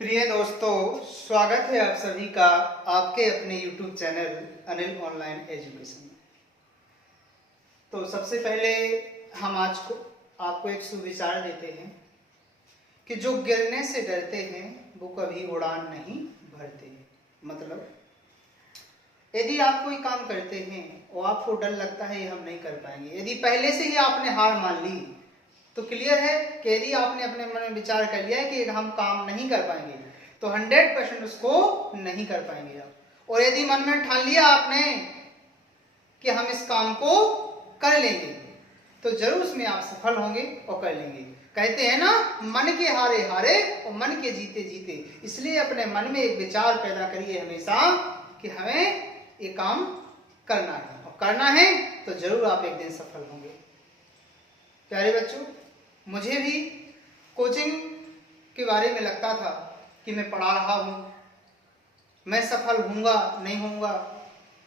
प्रिय दोस्तों, स्वागत है आप सभी का आपके अपने YouTube channel Anil online education में। तो सबसे पहले हम आज को आपको एक सुविचार देते हैं कि जो गिरने से डरते हैं वो कभी उड़ान नहीं भरते। मतलब यदि आप कोई काम करते हैं और आपको डर लगता है ये हम नहीं कर पाएंगे, यदि पहले से ही आपने हार मान ली तो क्लियर है कि यदि आपने अपने मन में विचार कर लिया है कि हम काम नहीं कर पाएंगे तो 100% उसको नहीं कर पाएंगे आप। और यदि मन में ठान लिया आपने कि हम इस काम को कर लेंगे तो जरूर उसमें आप सफल होंगे और कर लेंगे। कहते हैं ना, मन के हारे हारे और मन के जीते जीते। इसलिए अपने मन में एक विचार पैदा करिए हमेशा कि हमें ये काम करना है, और करना है तो जरूर आप एक दिन सफल होंगे। प्यारे बच्चों, मुझे भी कोचिंग के बारे में लगता था कि मैं पढ़ा रहा हूँ, मैं सफल होऊंगा नहीं होऊंगा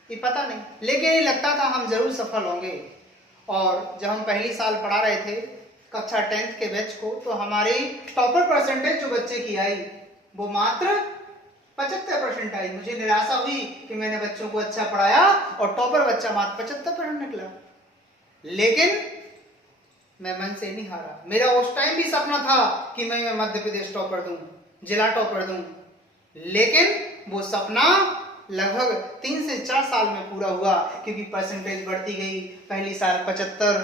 ये पता नहीं, लेकिन ये लगता था हम जरूर सफल होंगे। और जब हम पहली साल पढ़ा रहे थे कक्षा 10th के बैच को, तो हमारी टॉपर परसेंटेज जो बच्चे की आई वो मात्र 75% आई। मुझे निराशा हुई कि मैंने बच्चों को अच्छा पढ़ाया और टॉपर बच्चा मात्र 75% निकला। लेकिन मैं मन से नहीं हारा। मेरा उस टाइम भी सपना था कि मैं मध्य प्रदेश टॉपर दूं, जिला टॉपर दूं, लेकिन वो सपना लगभग 3 से 4 साल में पूरा हुआ, क्योंकि परसेंटेज बढ़ती गई। पहली साल 75,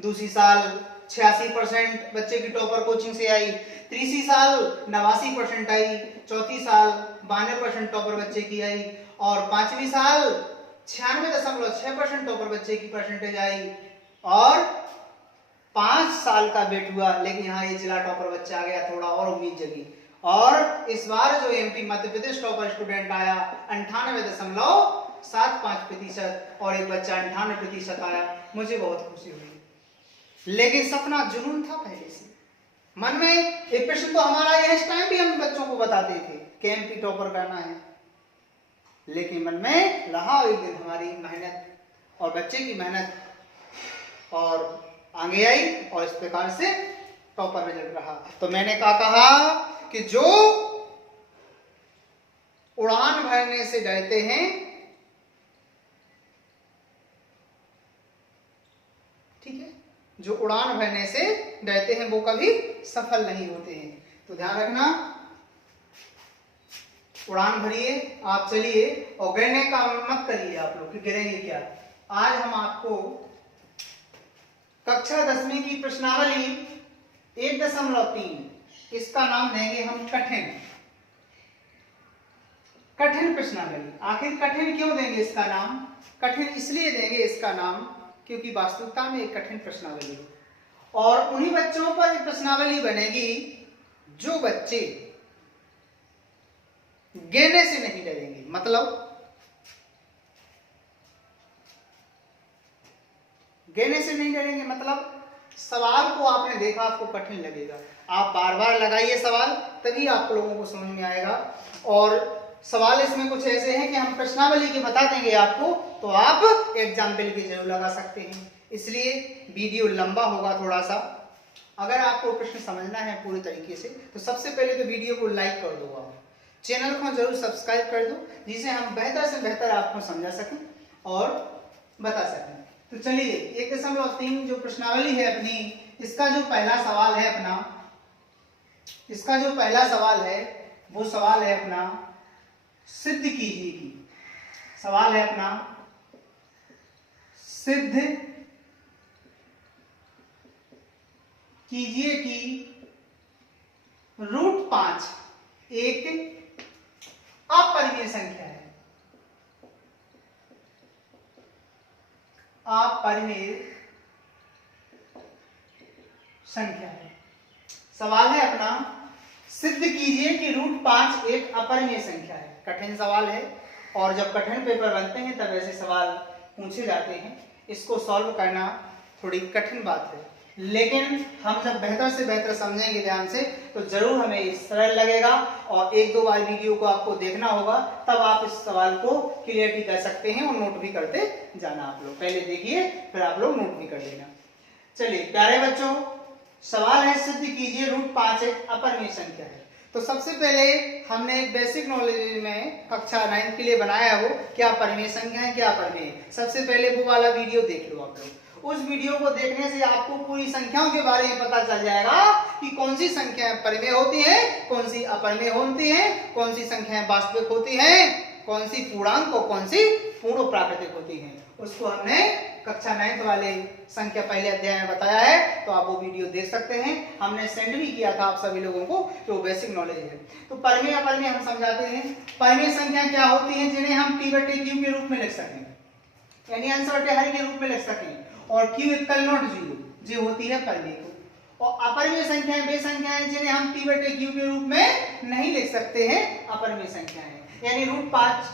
दूसरी साल 86% बच्चे की टॉपर कोचिंग से आई, तीसरी साल 89% आई, चौथी साल 92% टॉपर बच्चे की आई, और पांचवी साल 96.6% टॉपर बच्चे की परसेंटेज आई। और 5 साल का वेट हुआ, लेकिन यहाँ ये जिला टॉपर बच्चा आ गया, थोड़ा और उम्मीद जगी। और इस बार जो MP Madhya Pradesh topper student आया 98.75% और एक बच्चा 98% आया, मुझे बहुत खुशी हुई। लेकिन सपना जुनून था पहले से मन में। एक प्रश्न तो हमारा इस टाइम भी हम बच्चों को बताते थे कि एमपी टॉपर करना है, लेकिन मन में रहा एक दिन हमारी मेहनत और बच्चे की मेहनत और आगे आई, और इस प्रकार से टॉपर रिजल्ट रहा। तो मैंने कहा कि जो उड़ान भरने से डरते हैं, ठीक है, जो उड़ान भरने से डरते हैं वो कभी सफल नहीं होते हैं। तो ध्यान रखना, उड़ान भरिए, आप चलिए, और गिरने का मत करिए आप लोग कि गिरेंगे क्या। आज हम आपको कक्षा 10वीं की प्रश्नावली 1.3 इसका नाम देंगे हम कठिन प्रश्नावली। आखिर कठिन क्यों देंगे इसका नाम? कठिन इसलिए देंगे इसका नाम क्योंकि वास्तविकता में एक कठिन प्रश्नावली है, और उन्हीं बच्चों पर एक प्रश्नावली बनेगी जो बच्चे गिरने से नहीं डरेंगे। मतलब गिरने से नहीं डरेंगे, मतलब सवाल को आपने देखा आपको कठिन लगेगा, आप बार बार लगाइए सवाल, तभी आप लोगों को समझ में आएगा। और सवाल इसमें कुछ ऐसे हैं कि हम प्रश्नावली के बता देंगे आपको, तो आप एग्जाम्पल के जरूर लगा सकते हैं। इसलिए वीडियो लंबा होगा थोड़ा सा। अगर आपको प्रश्न समझना है पूरी तरीके से तो सबसे पहले तो वीडियो को लाइक कर दो, आप चैनल को जरूर सब्सक्राइब कर दो, जिसे हम बेहतर से बेहतर आपको समझा सकें और बता सकें। तो चलिए 1.3 जो प्रश्नावली है अपनी, इसका जो पहला सवाल है अपना, इसका जो पहला सवाल है वो सवाल है अपना सिद्ध कीजिए की। सवाल है अपना सिद्ध कीजिए कि √5 एक अपरिमेय संख्या है। अपरिमेय संख्या है। सवाल है अपना सिद्ध कीजिए कि √5 एक अपरिमेय संख्या है। कठिन सवाल है, और जब कठिन पेपर बनते हैं तब ऐसे सवाल पूछे जाते हैं। इसको सॉल्व करना थोड़ी कठिन बात है, लेकिन हम जब बेहतर से बेहतर समझेंगे ध्यान से तो जरूर हमें ये सरल लगेगा। और 1-2 बार वीडियो को आपको देखना होगा, तब आप इस सवाल को क्लियर भी कर सकते हैं और नोट भी करते जाना। आप लोग पहले देखिए, फिर आप लोग नोट भी कर लेना। चलिए प्यारे बच्चों, सवाल है सिद्ध कीजिए √5 एक अपरिमेय संख्या है। तो सबसे पहले हमने एक बेसिक नॉलेज में कक्षा 9 के लिए बनाया वो क्या परिमेय संख्या है, क्या परिमेय। सबसे पहले वो वाला वीडियो देख लो आप लोग। उस वीडियो को देखने से आपको पूरी संख्याओं के बारे में पता चल जाएगा कि कौन सी संख्याएं परिमेय होती हैं, कौन सी अपरिमेय होती हैं, कौन सी संख्याएं वास्तविक होती हैं, कौन सी पूर्णांक और कौन सी पूर्ण प्राकृतिक होती हैं। उसको हमने कक्षा 9 वाले संख्या पहले अध्याय में बताया है, तो आप वो वीडियो देख सकते हैं। हमने सेंड भी किया था आप सभी लोगों को, जो बेसिक नॉलेज है। तो परिमेय अपरिमेय हम समझाते हैं। परिमेय संख्या क्या होती है, जिन्हें हम p बटे q के रूप में लिख सकें, यानी अंश बटे हर के रूप में लिख सकें, और q इक्वल नॉट 0 जो होती है परिमेय को। और अपरिमेय संख्याएं वे संख्याएं जिन्हें हम p बटे q के रूप में नहीं लिख सकते हैं, अपरिमेय संख्याएं, यानी √5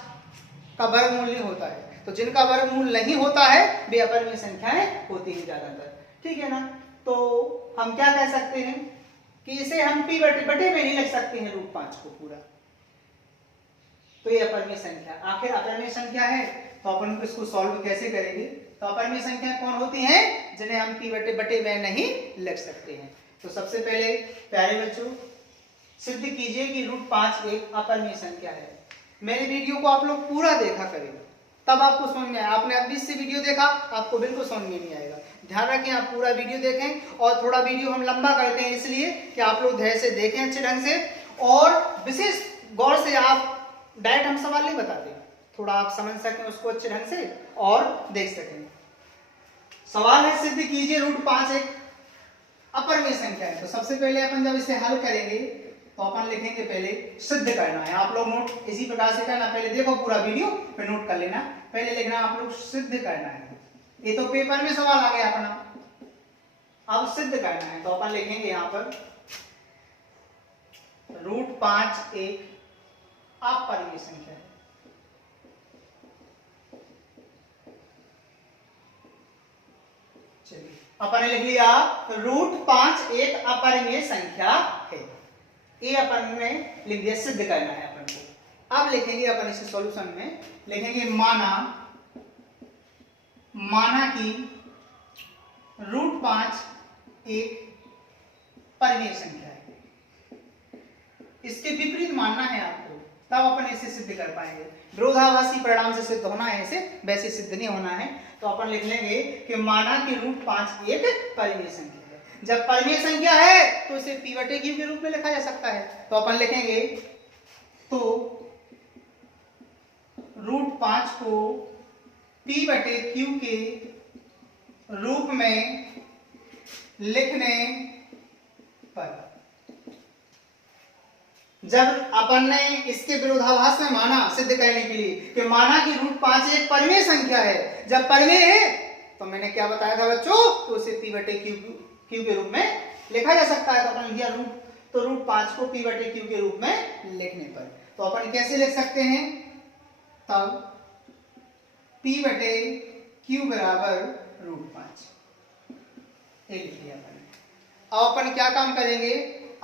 का वर्गमूल नहीं होता है। तो जिनका वर्गमूल नहीं होता है वे अपरिमेय संख्याएं होती हैं ज्यादातर, ठीक है ना। तो हम क्या कह सकते हैं कि इसे हम p बटे में नहीं लिख सकते हैं √5 को पूरा, तो ये अपरिमेय संख्या। आखिर अपरिमेय संख्या है तो अपन इसको सॉल्व कैसे करेंगे। तो अपरिमेय संख्या कौन होती हैं, जिन्हें हम p बटे में नहीं लिख सकते हैं। तो सबसे पहले प्यारे बच्चों सिद्ध कीजिए कि √5 एक अपरिमेय संख्या है। मेरे वीडियो को आप लोग पूरा देखा करेंगे, तब आपको समझ में आएगा। आपने अब से वीडियो देखा, आपको बिल्कुल समझ में नहीं आएगा। ध्यान रखें आप पूरा वीडियो देखें, और थोड़ा वीडियो हम लंबा करते हैं इसलिए कि आप लोग धैर्य से देखें अच्छे ढंग से, और विशेष गौर से आप डायरेक्ट हम सवाल नहीं बताते, थोड़ा आप समझ सकें उसको अच्छे ढंग से और देख सकें। सवाल है सिद्ध कीजिए √5 एक अपरिमेय संख्या है। तो सबसे पहले अपन जब इसे हल करेंगे तो अपन लिखेंगे पहले सिद्ध करना है। आप लोग नोट इसी प्रकार से करना, पहले देखो पूरा वीडियो फिर नोट कर लेना। पहले लिखना आप लोग सिद्ध करना है। ये तो पेपर में सवाल आ गया अपना, अब सिद्ध करना है। तो अपन लिखेंगे यहाँ पर √5 एक अपरिमेय संख्या है। चलिए अपन ने लिख लिया √5 एक अपरिमेय संख्या है। ये अपन ने लिख दिया, सिद्ध करना है अपन को। अब लिखेंगे अपन इसे सॉल्यूशन में, लिखेंगे माना कि √5 एक परिमेय संख्या है। इसके विपरीत मानना है आपको, तब अपन इसे सिद्ध कर पाएंगे। विरोधाभासी परिणाम से सिद्ध होना है इसे, वैसे सिद्ध नहीं होना है। तो अपन लिख लेंगे कि माना कि √5 एक परिमेय संख्या है। जब परिमेय संख्या है तो इसे p बटे q के रूप में लिखा जा सकता है। तो अपन लिखेंगे तो √5 को p बटे q के रूप में लिखने पर, जब अपन ने इसके विरोधाभास में माना सिद्ध करने के लिए कि माना कि √5 एक परिमेय संख्या है, जब परिमेय है तो मैंने क्या बताया था बच्चों, तो उसे p बटे q के रूप में लिखा जा सकता है। तो अपन लिया तो √5 को p बटे q के रूप में लिखने पर, तो अपन कैसे लिख सकते हैं, तब p बटे q बराबर √5 लिख लिया अपन। अब अपन क्या काम करेंगे,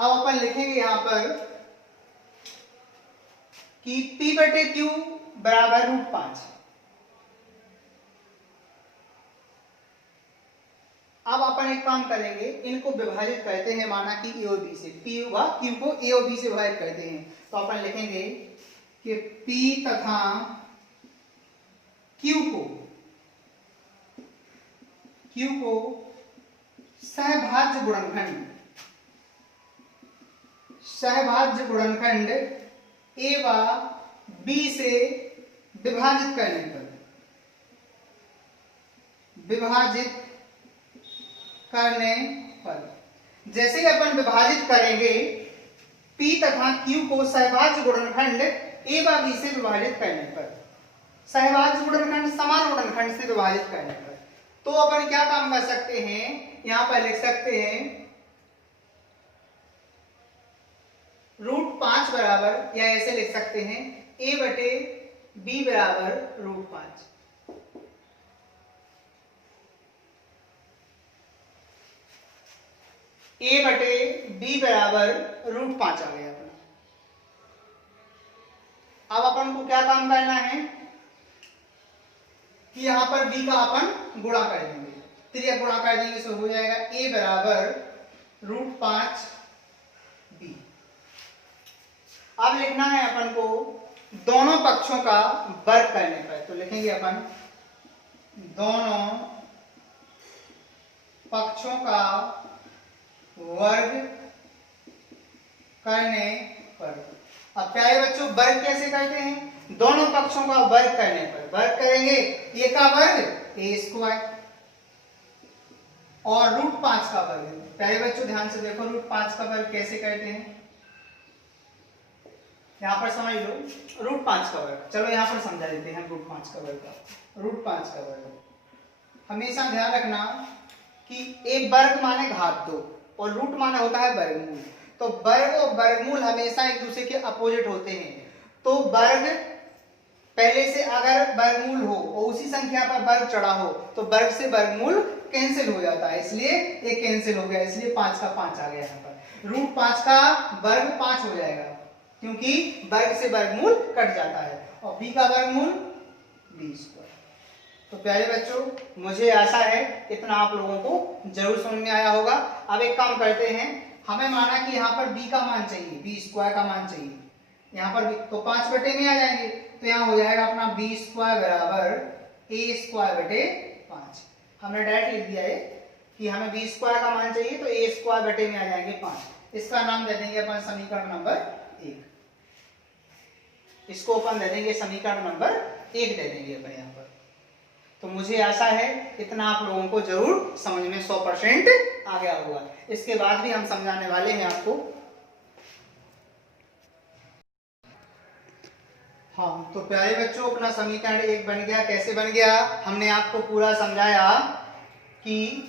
अब अपन लिखेंगे यहां पर कि p बटे q बराबर √5। अब अपन एक काम करेंगे, इनको विभाजित करते हैं, माना कि a और b से, p व q को a और b से विभाजित करते हैं। तो अपन लिखेंगे कि p तथा q को सहभाज्य गुणनखंड a व b से विभाजित करने पर, जैसे ही अपन विभाजित करेंगे p तथा q को सहभाज्य गुणनखंड a व b से विभाजित करने पर, सहभाज्य गुणनखंड समान गुणनखंड से विभाजित करने पर, तो अपन क्या काम कर सकते हैं, यहां पर लिख सकते हैं √5 बराबर, या ऐसे लिख सकते हैं a बटे b बराबर √5। a बटे b बराबर √5 आ गया अपना। अब अपन को क्या काम करना है कि यहां पर b का अपन गुणा कर देंगे, त्रिया गुणा कर देंगे, तो हो जाएगा a बराबर √5 b। अब लिखना है अपन को दोनों पक्षों का वर्ग करने पर। तो लिखेंगे अपन दोनों पक्षों का वर्ग करने पर। अब प्यारे बच्चों वर्ग कैसे करते हैं? दोनों पक्षों का वर्ग करने पर वर्ग करेंगे, a का वर्ग a स्क्वायर और √5 का वर्ग। प्यारे बच्चों ध्यान से देखो √5 का वर्ग कैसे करते हैं, यहां पर समझ लो √5 का वर्ग। चलो यहां पर समझा देते हैं √5 का वर्ग का। √5 का वर्ग हमेशा ध्यान रखना कि एक वर्ग माने घात 2 और रूट माने होता है वर्गमूल। तो वर्ग और वर्गमूल हमेशा एक दूसरे के अपोजिट होते हैं। तो वर्ग पहले से अगर वर्गमूल हो और उसी संख्या पर वर्ग चढ़ा हो तो वर्ग से वर्गमूल कैंसिल हो जाता है, इसलिए ये कैंसिल हो गया, इसलिए 5 का 5 आ गया यहाँ पर। √5 का वर्ग 5 हो जाएगा क्योंकि वर्ग से वर्गमूल कट जाता है और b का वर्गमूल b स्क्वायर। तो प्यारे बच्चों मुझे आशा है इतना आप लोगों को जरूर समझ में आया होगा। अब एक काम करते हैं, हमें माना कि यहाँ पर b का मान चाहिए, b स्क्वायर का मान चाहिए यहाँ पर तो 5 बटे में आ जाएंगे। तो यहाँ हो जाएगा अपना b स्क्वायर बराबर a स्क्वायर बटे 5। हमने डायरेक्ट लिख दिया है कि हमें b स्क्वायर का मान चाहिए तो a स्क्वायर बटे में आ जाएंगे 5। इसका नाम दे देंगे अपन समीकरण नंबर 1। इसको अपन दे देंगे समीकरण नंबर 1 दे देंगे अपन यहाँ पर। तो मुझे आशा है इतना आप लोगों को जरूर समझ में 100% आ गया होगा। इसके बाद भी हम समझाने वाले हैं आपको। हाँ तो प्यारे बच्चों अपना समीकरण 1 बन गया। कैसे बन गया? हमने आपको पूरा समझाया कि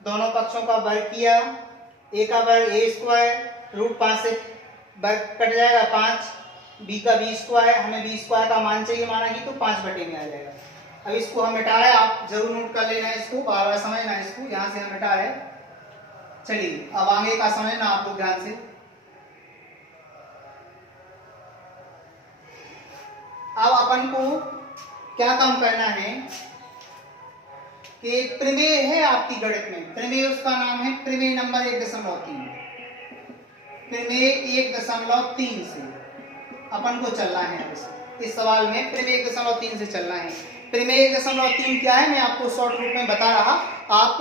दोनों पक्षों का वर्ग किया, a का वर्ग a स्क्वायर, √5 से वर्ग कट जाएगा 5, b का b स्क्वायर, हमें b स्क्वायर का मान चाहिए माना कि तो 5 बटे में आ जाएगा। अब इसको हम मिटा रहे, आप जरूर नोट कर लेना, इसको बार बार समझना, इसको यहां से हम मिटा रहे। चलिए अब आगे का समझना आप लोग ध्यान से। अब अपन को क्या काम करना है कि प्रमेय है आपकी गणित में, प्रमेय उसका नाम है प्रमेय नंबर 1.3। प्रमेय 1.3 से अपन को चलना है। इस सवाल में प्रमेय 1.3 से चलना है। प्रमेय 1.3 क्या है मैं आपको शॉर्ट रूप में बता रहा, आप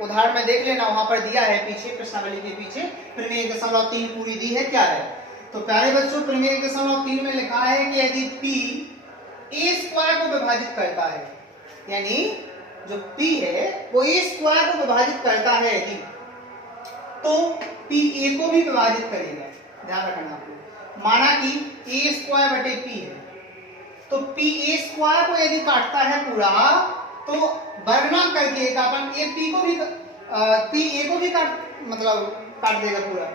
उदाहरण में देख लेना, वहां पर दिया है पीछे प्रश्नावली के पीछे प्रमेय 1.3 पूरी दी है क्या है। तो प्यारे बच्चों प्रमेय 1.3 में लिखा है कि यदि p a स्क्वायर को विभाजित करता है, यानी जो p है वो a स्क्वायर को विभाजित करता है यदि, तो p a को भी विभाजित करेगा। ध्यान रखना आप लोग, माना कि a स्क्वायर बटे p है तो p a स्क्वायर को यदि काटता है पूरा तो वर्ग ना करके अपन p a को भी काट देगा पूरा।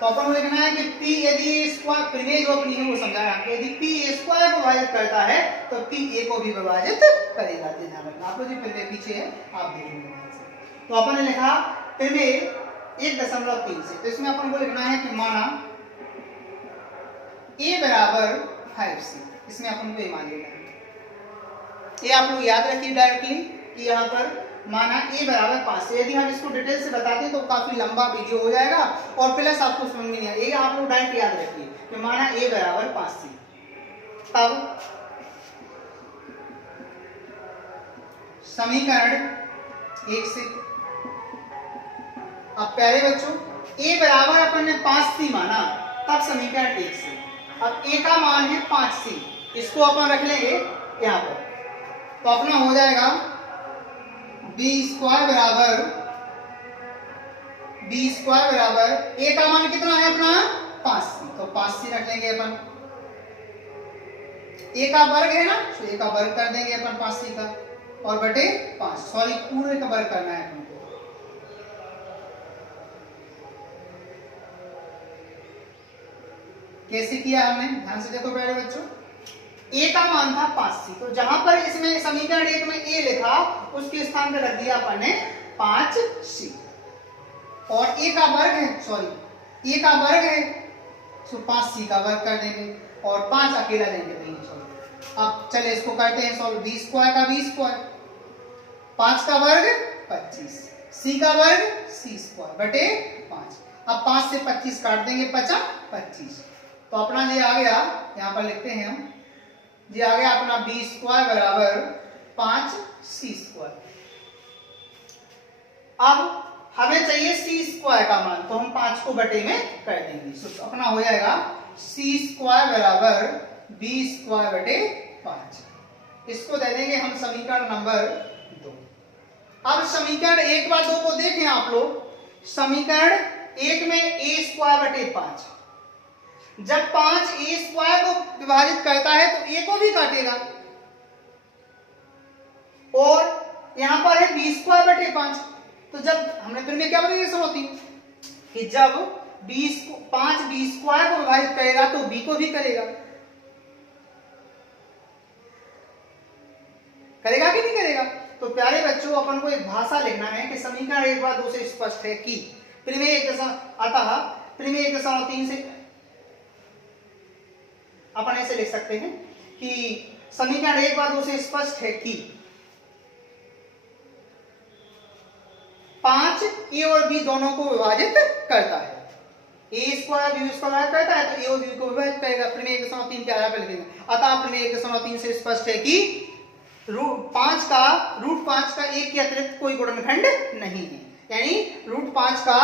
तो अपन को लिखना है कि p यदि स्क्वायर प्रमेय जो अपनी है वो समझाया, यदि p a स्क्वायर को विभाजित करता है तो p a को भी विभाजित करेगा। ध्यान रखना आप लोग, जो प्रमेय पीछे है आप देख लेंगे। तो अपन ने लिखा प्रमेय 1.3 से, तो इसमें अपन को लिखना है कि माना a बराबर 5c, इसमें अपन को ये मान लेना है। ये आप लोग याद रखिए डायरेक्टली कि यहाँ पर माना a बराबर 5 से। यदि हम इसको डिटेल से बताते तो काफी लंबा वीडियो हो जाएगा और प्लस आपको समझ में नहीं आएगा। ये आप लोग डायरेक्ट याद रखिए कि माना a बराबर 5 से, तब समीकरण 1 से। अब प्यारे बच्चों a बराबर अपन ने 5c माना, तब समीकरण 1 से। अब a का मान है 5c, इसको अपन रख लेंगे यहाँ पर, तो अपना हो जाएगा b स्क्वायर बराबर a का मान कितना है अपना 5c, तो 5c रख लेंगे अपन। a का वर्ग है ना, तो a का वर्ग कर देंगे अपन 5c का, और बटे 5, सॉरी पूरे का वर्ग करना है अपन को। कैसे किया हमने, ध्यान से देखो प्यारे बच्चों। a का मान था 5c, तो जहां पर इसमें समीकरण 1 में a लिखा उसके स्थान पर रख दिया अपन ने 5c, और a का वर्ग है, सॉरी a का वर्ग है तो 5c का वर्ग कर देंगे और 5 अकेला लेंगे नहीं, सॉरी। अब चले इसको करते हैं सॉल्व। b स्क्वायर का b स्क्वायर, 5 का वर्ग 25, c का वर्ग c स्क्वायर बटे 5। अब 5 से 25 काट देंगे, 25, तो अपना ये आ गया, यहाँ पर लिखते हैं हम, ये आ गया अपना बी स्क्वायर बराबर 5c स्क्वायर। अब हमें चाहिए सी स्क्वायर का मान, तो हम 5 को बटे में कर देंगे, तो अपना हो जाएगा सी स्क्वायर बराबर बी स्क्वायर बटे 5। इसको दे देंगे हम समीकरण नंबर 2। अब समीकरण 1 व 2 को देखें आप लोग। समीकरण 1 में a स्क्वायर बटे 5, जब 5 a स्क्वायर को विभाजित करता है तो a को भी काटेगा, और यहां पर है b स्क्वायर बटे 5। तो जब हमने फिर में क्या बताइए समझती कि जब 5 b स्क्वायर को विभाजित करेगा तो b को भी करेगा कि नहीं करेगा। तो प्यारे बच्चों, अपन को एक भाषा लिखना है कि समीकरण 1 व 2 से स्पष्ट है कि प्रमेय 1.3 से अपन ऐसे लिख सकते हैं कि समीकरण 1 व 2 से स्पष्ट है कि 5 a और b दोनों को विभाजित करता है। a स्क्वायर b स्क्वायर करता है तो a और b को विभाजित करेगा। प्रमेय 1.3 के आधार पर लिखेंगे। अतः प्रमेय 1.3 से स्पष्ट है कि रूट 5 का 1 के अतिरिक्त कोई गुणनखंड नहीं है, यानी रूट 5 का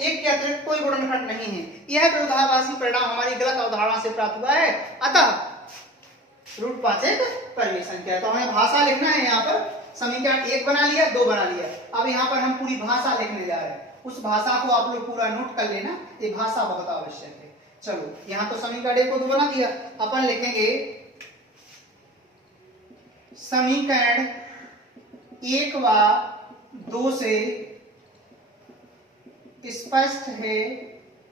1 के अतिरिक्त कोई गुणनखंड नहीं है। यह विरोधाभासी परिणाम हमारी गलत अवधारणा से प्राप्त हुआ है। अतः रूट 5 एक परिमेय संख्या है। तो हमें भाषा लिखना है। यहाँ पर समीकरण 1 बना लिया, 2 बना लिया। अब यहाँ पर हम पूरी भाषा लिखने जा रहे हैं। उस भाषा को आप लोग पूरा नोट कर लेना, ये भाषा बहुत आवश्यक है। चलो, यहाँ तो समीकरण 1 को 2 बना दिया। अपन लिखेंगे समीकरण 1 व 2 से स्पष्ट है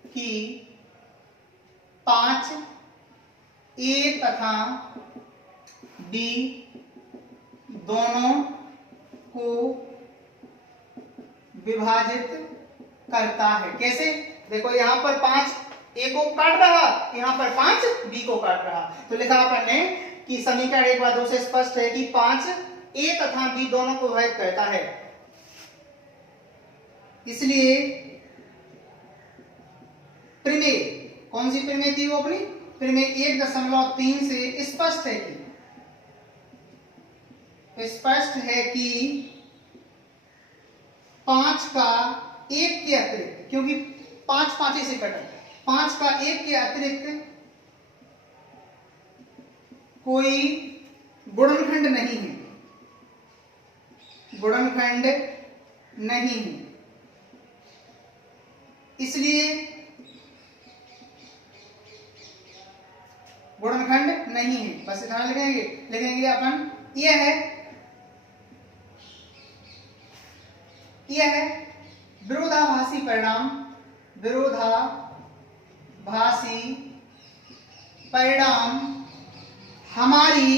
कि 5 a तथा b दोनों को विभाजित करता है। कैसे? देखो, यहां पर 5 a को काट रहा, यहां पर 5 b को काट रहा। तो लिखा अपन ने कि समीकरण 1 व 2 से स्पष्ट है कि 5 a तथा b दोनों को विभाजित करता है। इसलिए प्रमेय, कौन सी प्रमेय थी वो अपनी? प्रमेय 1.3 से स्पष्ट है कि 5 का 1 के अतिरिक्त, क्योंकि 5 5 से कटा, 5 का 1 के अतिरिक्त कोई गुणनखंड नहीं है, गुणनखंड नहीं है। इसलिए गुणनखंड नहीं है, बस इतना लिखेंगे अपन। यह है विरोधाभासी परिणाम हमारी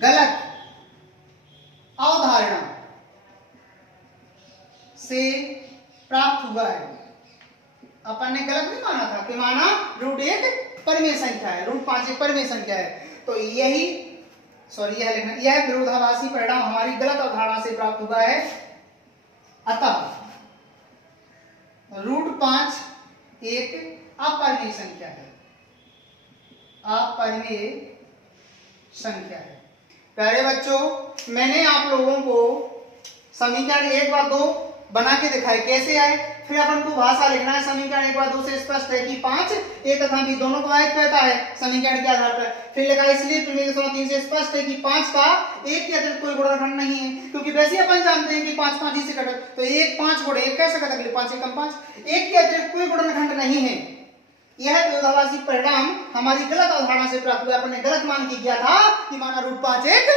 गलत अवधारणा से प्राप्त हुआ है। अपन ने गलत नहीं माना था कि माना रूट 1 परिमेय संख्या है, रूट 5 एक परिमेय संख्या है। तो यह लिखना, यह विरोधाभासी परिणाम हमारी गलत अवधारणा से प्राप्त हुआ है। अतः रूट 5 एक अपरिमेय संख्या है, अपरिमेय संख्या है। प्यारे बच्चों, मैंने आप लोगों को समीकरण 1 व 2 बना के दिखाए, कैसे आए। फिर अपन को भाषा लिखना है। समीकरण 1 व 2 से स्पष्ट है कि 5 a तथा b दोनों को विभाजित करता है समीकरण के आधार पर। फिर लिखा, इसलिए प्रमेय 1.3 से स्पष्ट है कि 5 का 1 के अतिरिक्त कोई गुणनखंड नहीं है, क्योंकि वैसे अपन जानते हैं कि 5 5 से कटे, तो 1 5 गुणे 1 कैसे कटेगा? 5 1 5, 1 के अतिरिक्त कोई गुणनखंड नहीं है। यह विरोधाभासी परिणाम हमारी गलत अवधारणा से प्राप्त हुआ। अपन ने गलत मान किया था कि माना रूट 5 एक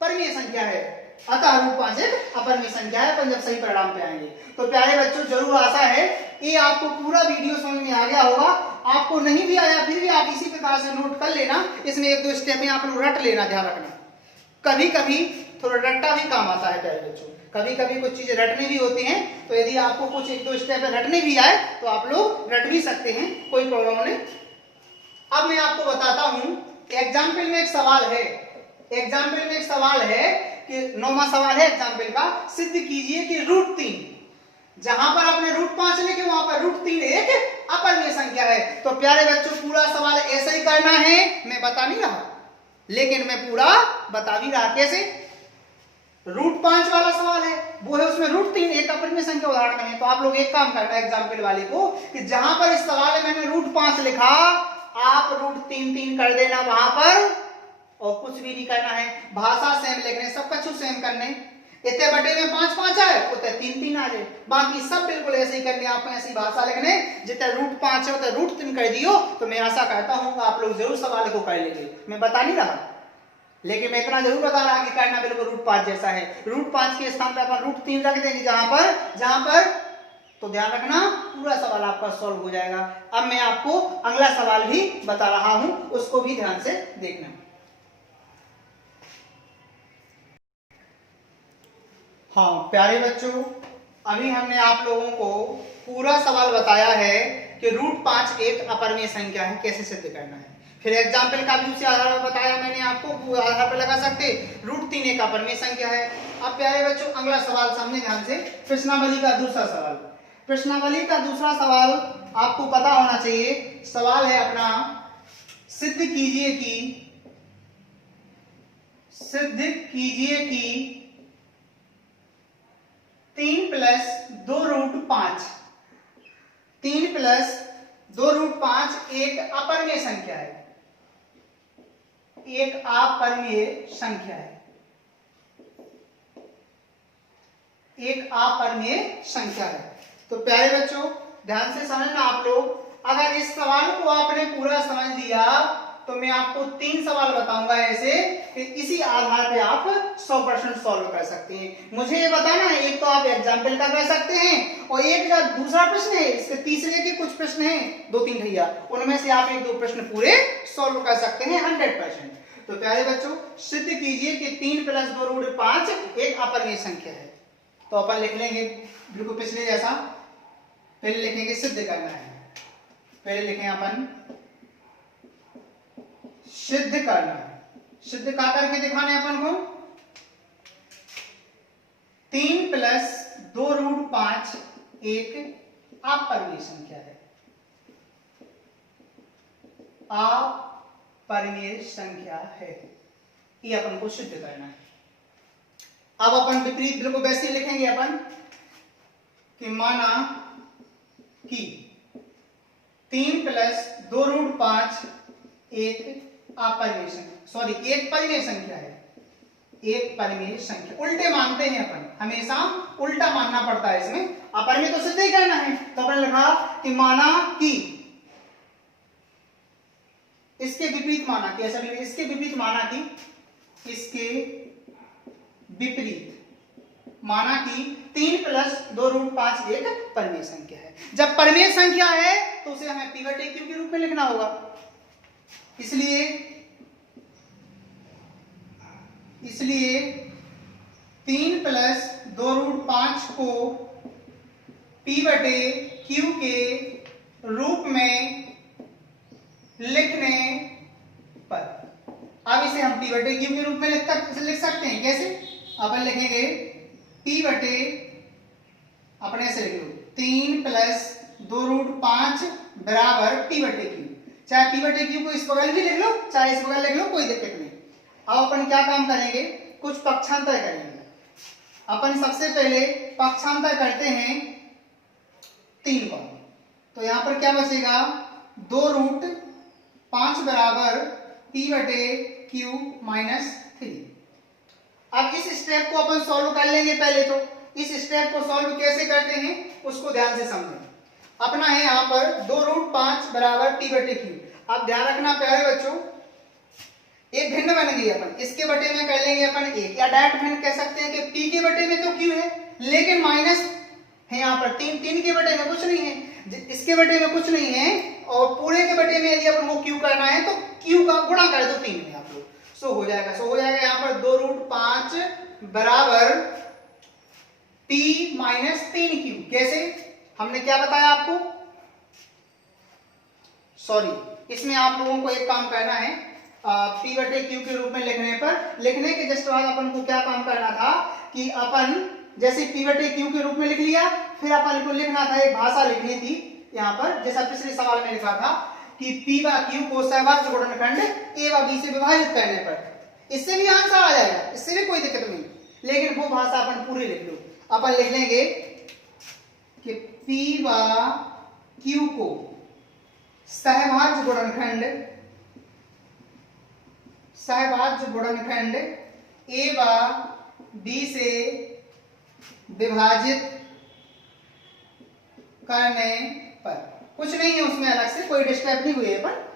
परिमेय संख्या है, अतः रूट 5 एक अपरिमेय संख्या है। अपन जब सही परिणाम पे आएंगे। तो प्यारे बच्चों, जरूर आशा है ये आपको पूरा वीडियो समझ में आ गया होगा। आपको नहीं भी आया फिर भी आप इसी प्रकार से नोट कर लेना। इसमें 1-2 स्टेप में आप लोग रट लेना, ध्यान रखना। कभी कभी थोड़ा रट्टा भी काम आता है प्यारे बच्चों, कभी कभी कुछ चीजें रटनी भी होती हैं। तो यदि आपको कुछ 1-2 स्टेप रटने भी आए तो आप लोग रट भी सकते हैं, कोई प्रॉब्लम नहीं। अब मैं आपको बताता हूं, एग्जाम्पल में एक सवाल है कि 9वां सवाल है एग्जाम्पल का। सिद्ध कीजिए कि रूट 3, जहां पर आपने रूट √5 लिखे, वहां पर √3 एक अपरिमेय संख्या है। तो प्यारे बच्चों पूरा सवाल ऐसे ही करना है, मैं बता नहीं रहा लेकिन मैं पूरा बता भी रहा। कैसे? √5 वाला सवाल है वो है, उसमें √3 एक अपरिमेय संख्या उदाहरण में है। तो आप लोग एक काम करना है एग्जाम्पल वाले को कि जहां पर इस सवाल में मैंने √5 लिखा आप √3 कर देना वहां पर, और कुछ भी नहीं करना है। भाषा सेम लिखने, सब कछु सेम करने, इतने बटे में 5 आए उतने 3 आ जाए, बाकी सब बिल्कुल ऐसे ही करने। आपको ऐसी भाषा लिखने जितने √5 है उतने √3 कर दियो। तो मैं आशा करता हूं आप लोग जरूर सवाल को कर लेंगे। मैं बता नहीं रहा लेकिन मैं इतना जरूर बता रहा कि करना बिल्कुल √5 जैसा है। √5 के स्थान पर अपन √3 रख देंगे जहां पर तो ध्यान रखना पूरा सवाल आपका सॉल्व हो जाएगा। अब मैं आपको अगला सवाल भी बता रहा हूं, उसको भी ध्यान से देखना। हाँ प्यारे बच्चों, अभी हमने आप लोगों को पूरा सवाल बताया है कि √5 एक अपरिमेय संख्या है, कैसे सिद्ध करना है। फिर एग्जाम्पल का भी उसी आधार पर बताया मैंने आपको, आधार पर लगा सकते √3 एक अपरिमेय संख्या है। अब प्यारे बच्चों अगला सवाल समझे ध्यान से, प्रश्नावली का दूसरा सवाल। प्रश्नावली का दूसरा सवाल आपको पता होना चाहिए। सवाल है अपना, सिद्ध कीजिए कि 3 + 2√5 3 + 2√5 एक अपरिमेय संख्या है, एक अपरिमेय संख्या है, एक अपरिमेय संख्या है। तो प्यारे बच्चों ध्यान से समझना आप लोग, अगर इस सवाल को आपने पूरा समझ लिया तो मैं आपको 3 सवाल बताऊंगा ऐसे कि इसी आधार पे आप 100% सॉल्व कर सकते हैं। मुझे ये बताना है, एक तो आप एग्जाम्पल का कर सकते हैं और एक जो दूसरा प्रश्न है इसके तीसरे के कुछ प्रश्न हैं 2-3 भैया, उनमें से आप 1-2 प्रश्न पूरे सॉल्व कर सकते हैं 100%। तो प्यारे बच्चों सिद्ध कीजिए कि 3 + 2√5 एक अपरिमेय संख्या है। तो अपन लिख लेंगे बिल्कुल पिछले जैसा, पहले लिखेंगे सिद्ध करना है, पहले लिखें अपन सिद्ध करना है। सिद्ध का करके दिखाने अपन को 3 + 2√5 एक अपरिमेय संख्या है, अपरिमेय संख्या है, ये अपन को सिद्ध करना है। अब अपन विपरीत बिल्कुल वैसे ही लिखेंगे अपन कि माना कि 3 + 2√5 एक अपरिमेय संख्या, सॉरी एक परिमेय संख्या है, एक परिमेय संख्या। उल्टे मानते हैं अपन, हमेशा उल्टा मानना पड़ता है इसमें। अपरिमेय तो सिद्ध ही करना है, तो अपन लिखा कि माना कि, इसके विपरीत माना कि, ऐसा नहीं, इसके विपरीत माना कि, इसके विपरीत माना कि 3 + 2√5 एक परिमेय संख्या है। जब परिमेय संख्या है तो उसे हमें P/Q के रूप में लिखना होगा। इसलिए 3 + 2√5 को P/Q के रूप में लिखने पर, अब इसे हम P/Q के रूप में लिख सकते हैं। कैसे? अपन लिखेंगे P/ अपने से लिख लो 3 + 2√5 बराबर P/Q। चाहे P/Q को इस बगल भी लिख लो चाहे इस बगल लिख लो, कोई दिक्कत नहीं। अब अपन क्या काम करेंगे, कुछ पक्षांतर करेंगे। अपन सबसे पहले पक्षांतर करते हैं 3 का, तो यहां पर क्या बचेगा 2√5 बराबर P/Q - 3। अब इस स्टेप को अपन सॉल्व कर लेंगे। पहले तो इस स्टेप को सॉल्व कैसे करते हैं उसको ध्यान से समझें। अपना है यहां पर 2√5 बराबर P/Q। अब ध्यान रखना प्यारे बच्चों, एक भिन्न बन गई अपन, इसके बटे में कर लेंगे अपन 1, या डायरेक्ट भिन्न कह सकते हैं कि P के बटे में तो Q है लेकिन माइनस है यहाँ पर 3 के बटे में कुछ नहीं है, इसके बटे में कुछ नहीं है, और पूरे के बटे में यदि अपन को Q करना है तो Q का गुणा कर दो 3 में आप लोग, सो हो जाएगा यहाँ पर 2√5 बराबर P - 3Q। कैसे? हमने क्या बताया आपको, सॉरी इसमें आप लोगों को एक काम करना है, P/Q के रूप में लिखने के जस्ट बाद अपन को क्या काम करना था कि अपन जैसे पी बटे क्यू के रूप में लिख लिया। फिर अपन को लिखना था, एक भाषा लिखनी थी यहाँ पर, जैसा पिछले सवाल में लिखा था कि पी व क्यू को सहभाज्य गुणनखंड ए व बी से विभाजित करने पर। इससे भी आंसर आ जाएगा, इससे भी कोई दिक्कत नहीं, लेकिन वो भाषा अपन पूरी लिख लो। अपन लिख लेंगे कि पी व क्यू को सहभाज्य गुणनखंड ए व बी से विभाजित करने पर। कुछ नहीं है उसमें अलग से, कोई डिस्टर्ब नहीं हुई है, पर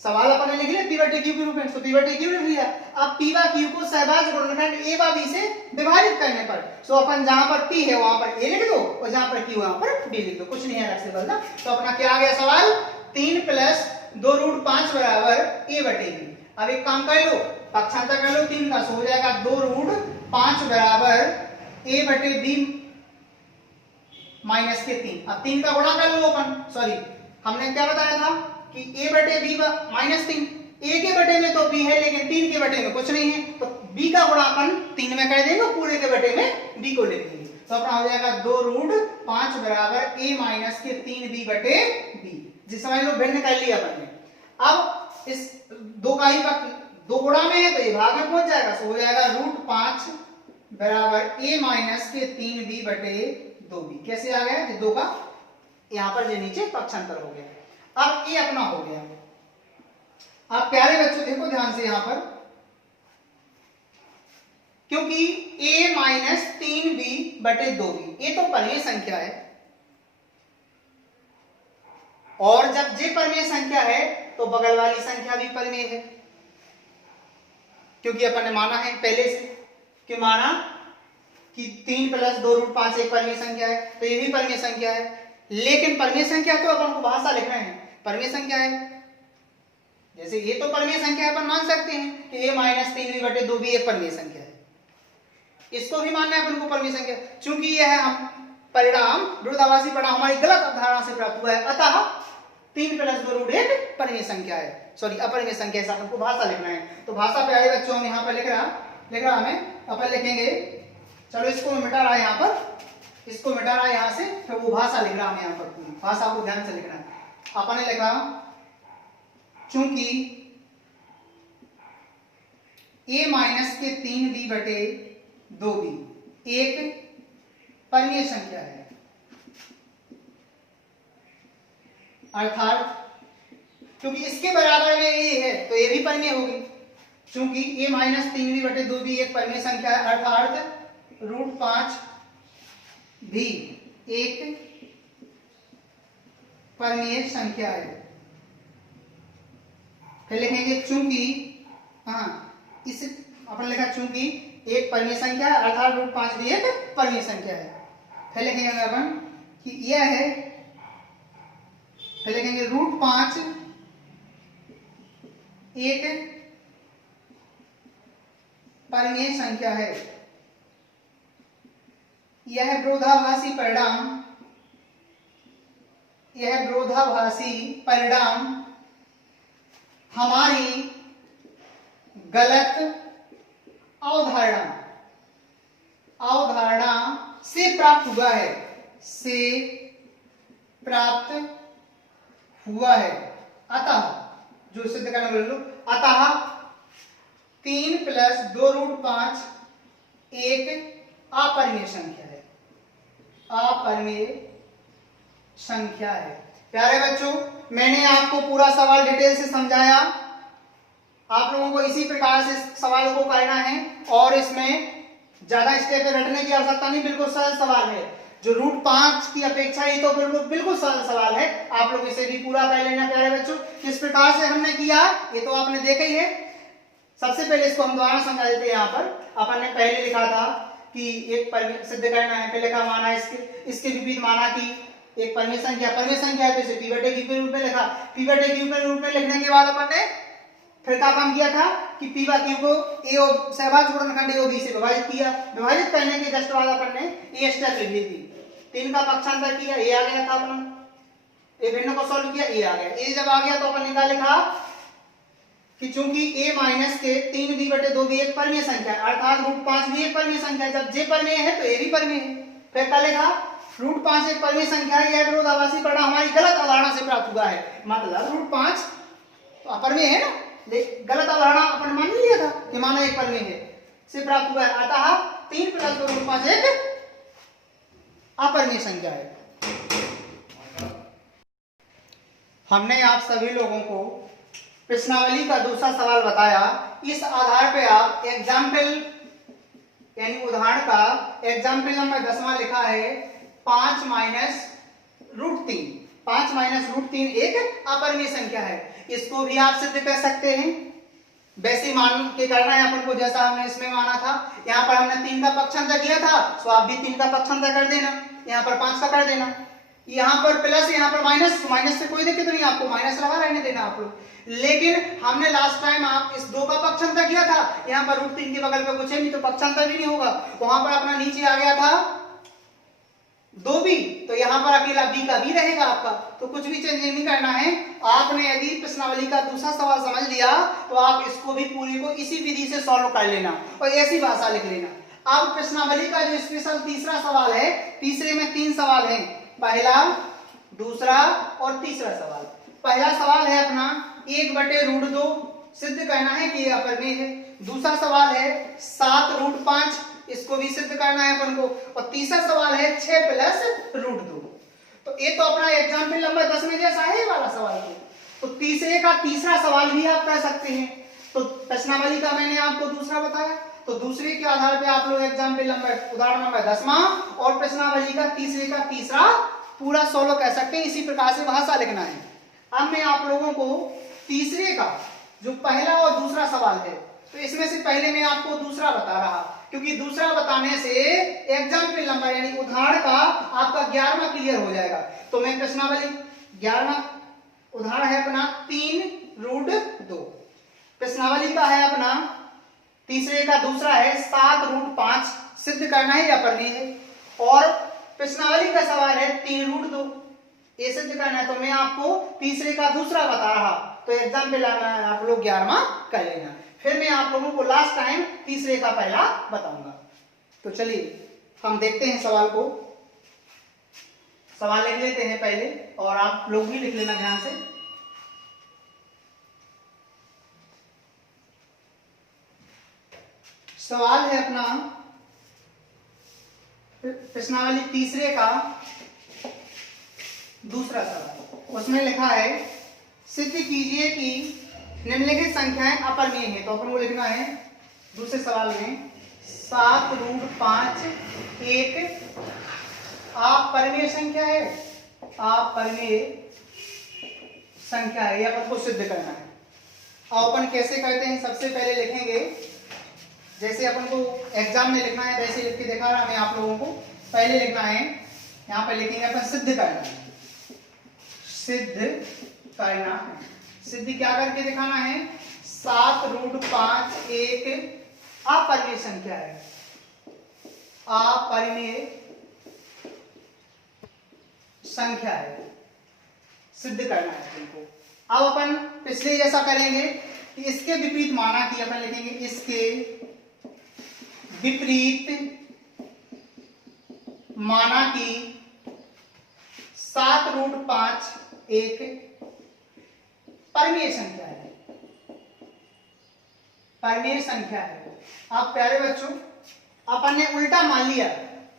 सवाल अपन ने लिख लिया पी बटे क्यू के रूप में, तो पी बटे क्यू लिख लिया। अब पी व क्यू को सहभाज्य गुणनखंड ए व बी से विभाजित करने पर, तो अपन जहां पर पी है वहां पर ए लिख दो और जहां पर क्यू वहां पर बी लिख दो, कुछ नहीं है अलग से बोलना। तो अपना क्या आ गया सवाल, 3 + 2√5 बराबर ए बटे बी। अब एक काम कर लो, पक्षांतर कर लो 3 का, सो हो जाएगा 2√5 बराबर ए बटे बी माइनस के 3। अब 3 का गुणा कर लो अपन, सॉरी हमने क्या बताया था कि a बटे b माइनस 3, a के बटे में तो b है लेकिन 3 के बटे में कुछ नहीं है, तो b का गुणा अपन 3 में कर देंगे, पूरे के बटे में b को लिख देंगे। तो अपना हो जाएगा 2√5 बराबर a माइनस के 3b बटे b, जिस समझ लो भिन्न कर लिया अपन ने। अब इस दो का ही दो गुणा में है तो ये भाग में पहुंच जाएगा, तो हो जाएगा √5 बराबर a माइनस के 3b बटे 2b। कैसे आ गया, दो का यहां पर जो नीचे पक्षांतर हो गया। अब ये अपना हो गया। आप प्यारे बच्चों देखो ध्यान से यहां पर, क्योंकि a माइनस 3b बटे 2b ये तो परिमेय संख्या है, और जब जे परिमेय संख्या है तो बगल वाली संख्या भी परिमेय है, क्योंकि अपन ने माना है पहले से कि माना कि 3 + 2√5 एक परिमेय संख्या है, तो ये भी परिमेय संख्या है। लेकिन परिमेय संख्या तो अपन को भाषा लिख रहे हैं, परिमेय संख्या है, जैसे ये तो परिमेय संख्या अपन मान सकते हैं कि a माइनस 3b बटे 2b एक परिमेय संख्या है, इसको भी मानना है अपन को परिमेय संख्या। चूंकि यह हम परिणाम विरोधाभासी परिणाम हमारी गलत अवधारणा से प्राप्त हुआ है, अतः 3 + 2√1 परिमेय संख्या है, सॉरी अपरिमेय संख्या है, अपन को भाषा लिखना है। तो भाषा पे आए बच्चों हम यहाँ पर लिख रहा हमें, अपन लिखेंगे, चलो इसको मिटा रहा है यहाँ पर, इसको मिटा रहा है यहाँ से, फिर वो भाषा लिख रहा है यहाँ पर, पूरी भाषा को ध्यान से लिखना है। अपन ने लिखा चूंकि a माइनस के 3b बटे 2b एक परिमेय संख्या है, अर्थात क्योंकि इसके बराबर में a है तो ये भी परिमेय होगी। चूंकि a माइनस 3b बटे 2b एक परिमेय संख्या है, अर्थात √5 भी एक परिमेय संख्या है। फिर लिखेंगे चूंकि, इस अपन लिखा चूंकि एक परिमेय संख्या है अर्थात √5 भी एक परिमेय संख्या है। फिर लिखेंगे अपन कि यह है, फिर लिखेंगे √5 एक परिमेय संख्या है। यह विरोधाभासी परिणाम हमारी गलत अवधारणा से प्राप्त हुआ है, अतः जो सिद्ध करना बोल लो, अतः 3 + 2√5 एक अपरिमेय संख्या है। प्यारे बच्चों, मैंने आपको पूरा सवाल डिटेल से समझाया, आप लोगों को इसी प्रकार से सवाल को करना है, और इसमें ज्यादा स्टेप रटने की आवश्यकता नहीं, बिल्कुल सरल सवाल है। जो √5 की अपेक्षा ये तो बिल्कुल सरल सवाल है, आप लोग इसे भी पूरा कर लेना। प्यारे बच्चों, किस प्रकार से हमने किया ये तो आपने देखा ही है। सबसे पहले इसको हम दोबारा समझा देते हैं। यहाँ पर अपन ने पहले लिखा था कि एक परिमेय सिद्ध करना है, पहले का माना इसके विपरीत माना कि एक परिमेय संख्या है, तो इसे p बटे q के रूप में लिखा। p बटे q के रूप में लिखने के बाद अपन ने फिर क्या काम किया था कि p व q को a और सहभाज्य गुणनखंड a और b से विभाजित किया। विभाजित करने के जस्ट बाद अपन ने ये स्टेप लिख दी थी, 3 का पक्षांतर किया, a आ गया था अपना, a भिन्न को सॉल्व किया, a आ गया। a जब आ गया तो अपन ने क्या लिखा कि चूंकि a माइनस के 3b/2 भी एक परमीय संख्या है, अर्थात √5 भी एक परमीय संख्या है। जब j परमीय है तो a भी परमीय है। फिर क्या लिखा, √5 एक परमीय संख्या है, यह विरोधाभासी परिणाम हमारी गलत अवधारणा से प्राप्त हुआ है। मतलब √5 तो अपरमेय है ना, गलत अवधारणा अपन मान लिया था कि माना एक परमेय है से प्राप्त हुआ है। अतः 3 + 2 √5 एक अपरमेय संख्या है। हमने आप सभी लोगों को प्रश्नावली का दूसरा सवाल बताया। इस आधार पे आप एग्जाम्पल यानी उदाहरण का एग्जाम्पल नंबर 10वां लिखा है 5 - √3। 5 - √3 एक अपरमेय संख्या है। इसको भी आप सिद्ध कर सकते हैं, वैसे मान के करना है अपन को जैसा हमने इसमें माना था। यहाँ पर हमने 3 का पक्षांतर किया था, तो आप भी 3 का पक्षांतर कर देना, यहाँ पर 5 का कर देना। यहाँ पर प्लस, यहाँ पर माइनस, माइनस से कोई दिक्कत नहीं, आपको माइनस लगा रहने देना आप लोग। लेकिन हमने लास्ट टाइम आप इस 2 का पक्षांतर किया था, यहाँ पर √3 के बगल पे कुछ है नहीं तो पक्षांतर भी नहीं होगा। वहां पर अपना नीचे आ गया था 2b, तो यहाँ पर अकेला b का b रहेगा आपका, तो कुछ भी चेंज नहीं करना है। आपने यदि प्रश्नावली का दूसरा सवाल समझ लिया तो आप इसको भी पूरी को इसी विधि से सॉल्व कर लेना और ऐसी भाषा लिख लेना। अब प्रश्नावली का जो स्पेशल तीसरा सवाल है, तीसरे में 3 सवाल हैं, पहला, दूसरा और तीसरा सवाल। पहला सवाल है अपना 1/√2 सिद्ध करना है कि यह अपरमेय है। दूसरा सवाल है 7√5, इसको भी सिद्ध करना है अपन को। और तीसरा सवाल है 6 + √2। तो ये तो अपना एग्जाम्पल नंबर 10 में जैसा है वाला सवाल है, तो तीसरे का तीसरा सवाल भी आप कर सकते हैं। तो प्रश्नावली का मैंने आपको दूसरा बताया, तो दूसरे के आधार पे आप लोग एग्जाम्पल नंबर उदाहरण नंबर 10वां और प्रश्नावली का तीसरे का तीसरा पूरा सोल्व कर सकते हैं। इसी प्रकार से भाषा लिखना है। अब मैं आप लोगों को तीसरे का जो पहला और दूसरा सवाल है, तो इसमें से पहले मैं आपको दूसरा बता रहा, क्योंकि दूसरा बताने से एग्जाम्पल नंबर यानी उदाहरण का आपका 11वां क्लियर हो जाएगा। तो मैं प्रश्नावली 11वां उदाहरण है अपना 3√2, प्रश्नावली का है अपना तीसरे का दूसरा है 7√5 सिद्ध करना है या अपरमेय है। और प्रश्नावली का सवाल है 3√2 ये सिद्ध करना है। तो मैं आपको तीसरे का दूसरा बता रहा, तो एग्जाम्पल आप लोग 11वां कर लेना। फिर मैं आप लोगों को लास्ट टाइम तीसरे का पहला बताऊंगा। तो चलिए हम देखते हैं सवाल को। सवाल लिख लेते हैं पहले, और आप लोग भी लिख लेना ध्यान से। सवाल है अपना प्रश्नावली तीसरे का दूसरा सवाल। उसमें लिखा है सिद्ध कीजिए कि निम्नलिखित संख्याएं अपरमेय है। तो अपन को लिखना है दूसरे सवाल में 7√5 एक अपरमेय संख्या है, अपरमेय संख्या है, यह अपन को सिद्ध करना है। अब अपन कैसे करते हैं, सबसे पहले लिखेंगे जैसे अपन को एग्जाम में लिखना है वैसे लिख के दिखा रहा मैं आप लोगों को। पहले लिखना है, यहाँ पर लिखेंगे अपन सिद्ध करना है, सिद्ध करना है। सिद्ध क्या करके दिखाना है, 7√5 एक अपरमेय संख्या है, अपरमेय संख्या है, सिद्ध करना है इनको। अब अपन पिछले जैसा करेंगे कि इसके विपरीत माना कि अपन लिखेंगे इसके विपरीत माना कि 7√5 एक परमेय संख्या है, परमेय संख्या है। आप प्यारे बच्चों, अपन ने उल्टा मान लिया,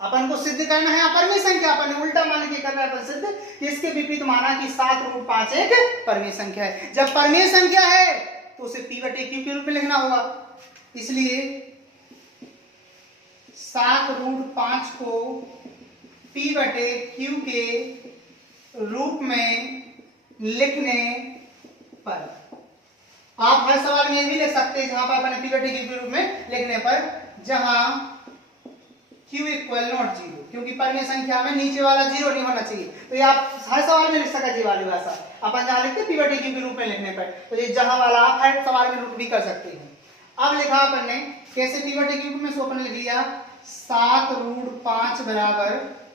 अपन को सिद्ध करना है अपरमेय संख्या, अपन ने उल्टा मान के करना है अपन सिद्ध कि इसके विपरीत माना कि 7√5 एक परमेय संख्या है। जब परमेय संख्या है तो उसे p/q के रूप में लिखना होगा, इसलिए 7√5 को p/q के रूप में लिखने पर आप हर सवाल में ये भी लिख सकते हैं जहां पर अपन p/q के रूप में लिखने पर जहां q = 0, क्योंकि परमेय संख्या में नीचे वाला 0 नहीं होना चाहिए। तो ये आप हर सवाल में लिख सकते जी वाली भाषा अपन जहां लिखते p/q के रूप में लिखने पर, तो ये जहां वाला आप हर सवाल में भी कर सकते हैं। अब लिखा अपन ने कैसे p/q में, सो अपन ने लिख दिया 7√5 बराबर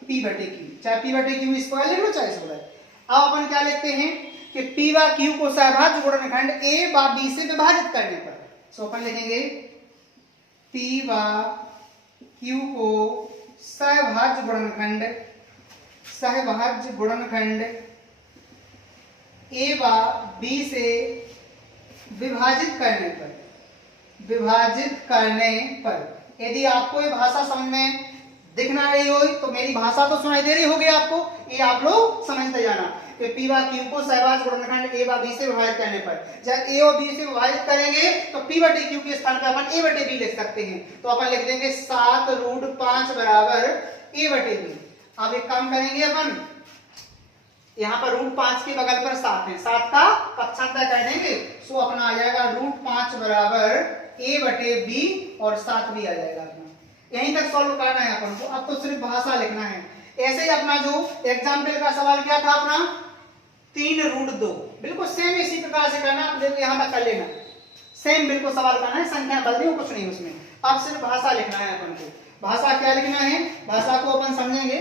p/q, चाहे p/q स्क्वायर लिख लो चाहे स्क्वायर। अब अपन क्या लिखते हैं कि कि P व Q को सहभाज्य गुणनखंड A व B से विभाजित करने पर। सो अपन लिखेंगे P व Q को सहभाज्य गुणनखंड A व B से विभाजित करने पर यदि आपको ये भाषा समझ में दिख ना रही हो तो मेरी भाषा तो सुनाई दे रही होगी आपको, ये आप लोग समझते जाना कि P व Q को सहभाज्य गुणनखंड A व B से विभाजित करने पर जब A और B से विभाजित करेंगे तो P बटे Q के स्थान पर अपन A बटे B लिख सकते हैं। तो अपन लिख देंगे 7√5 बराबर A बटे B। अब एक काम करेंगे अपन, यहाँ पर √5 के बगल पर 7 है, 7 का पक्षांतर कर देंगे। सो अपना आ जाएगा √5 बराबर A बटे B और 7 भी आ जाएगा अपना। यहीं तक सॉल्व करना है अपन को, अब तो सिर्फ भाषा लिखना है। ऐसे ही अपना जो एग्जाम्पल का सवाल क्या था अपना 3√2, बिल्कुल सेम इसी प्रकार से करना। आप देखो यहाँ तक कर लेना, सेम बिल्कुल सवाल करना है, संख्या बदली हो कुछ नहीं उसमें। अब सिर्फ भाषा लिखना है अपन को। भाषा क्या लिखना है, भाषा को अपन समझेंगे।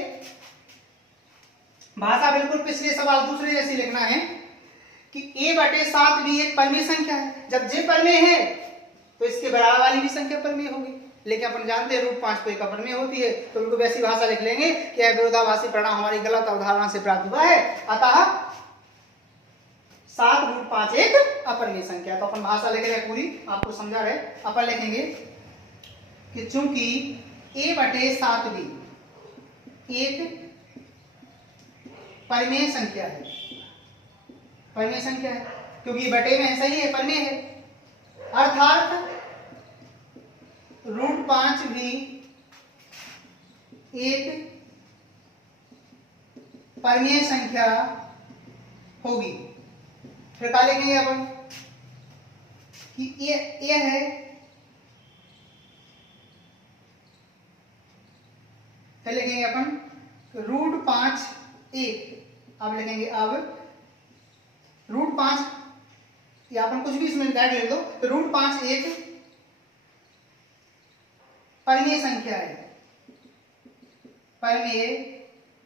भाषा बिल्कुल पिछले सवाल दूसरे जैसी लिखना है कि A बटे 7 भी एक परमेय संख्या है। जब J परमेय है तो इसके बराबर वाली भी संख्या परमेय होगी, लेकिन अपन जानते हैं √5 तो एक अपरमेय होती है, तो बिल्कुल वैसी भाषा लिख लेंगे कि यह विरोधाभासी परिणाम हमारी गलत अवधारणा से प्राप्त हुआ है, अतः 7√5 एक अपरमेय संख्या। तो अपन भाषा लिख रहे हैं पूरी, आपको समझा रहे। अपन लिखेंगे कि चूंकि A बटे 7 भी एक परमेय संख्या है, परमेय संख्या है क्योंकि बटे में सही है, परमेय है, अर्थात √5 भी एक परमेय संख्या होगी। फिर क्या लिखेंगे अपन कि ये है फिर लिखेंगे अपन √5 एक। अब लिखेंगे अब √5 या अपन कुछ भी इसमें डायरेक्ट लिख दो, तो √5 एक परमेय संख्या है, परमेय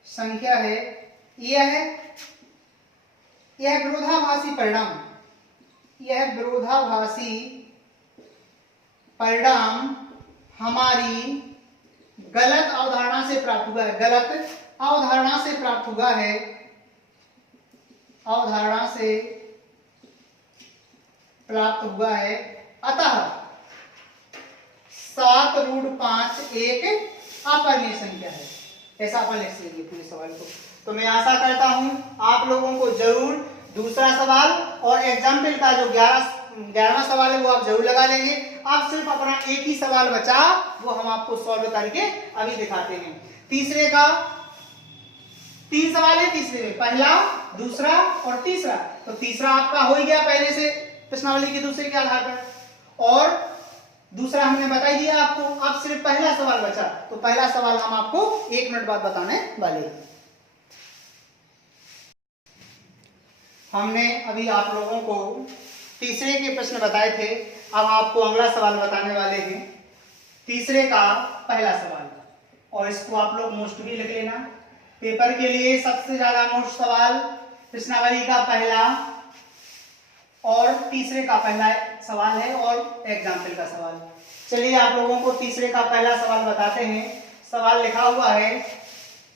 संख्या है। यह विरोधाभासी परिणाम, यह विरोधाभासी परिणाम हमारी गलत अवधारणा से प्राप्त हुआ है, गलत अवधारणा से प्राप्त हुआ है, अवधारणा से प्राप्त हुआ है। अतः 7√5 एक अपरमेय संख्या है। ऐसा अपन लिख लीजिए पूरे सवाल को। तो मैं आशा करता हूं आप लोगों को जरूर दूसरा सवाल और एग्जाम्पल का जो 11वां सवाल है वो आप जरूर लगा लेंगे। अब सिर्फ अपना एक ही सवाल बचा, वो हम आपको सॉल्व करके अभी दिखाते हैं। तीसरे का 3 सवाल है, तीसरे में पहला, दूसरा और तीसरा। तो तीसरा आपका हो ही गया पहले से प्रश्नावली के दूसरे के आधार पर, और दूसरा हमने बता ही दिया आपको। अब सिर्फ पहला सवाल बचा, तो पहला सवाल हम आपको 1 मिनट बाद बताने वाले हैं। हमने अभी आप लोगों को तीसरे के प्रश्न बताए थे, अब आपको अगला सवाल बताने वाले हैं, तीसरे का पहला सवाल। और इसको आप लोग मोस्ट भी लिख लेना, पेपर के लिए सबसे ज्यादा मोस्ट सवाल प्रश्नावली का पहला और तीसरे का पहला सवाल है और एग्जाम्पल का सवाल। चलिए आप लोगों को तीसरे का पहला सवाल बताते हैं। सवाल लिखा हुआ है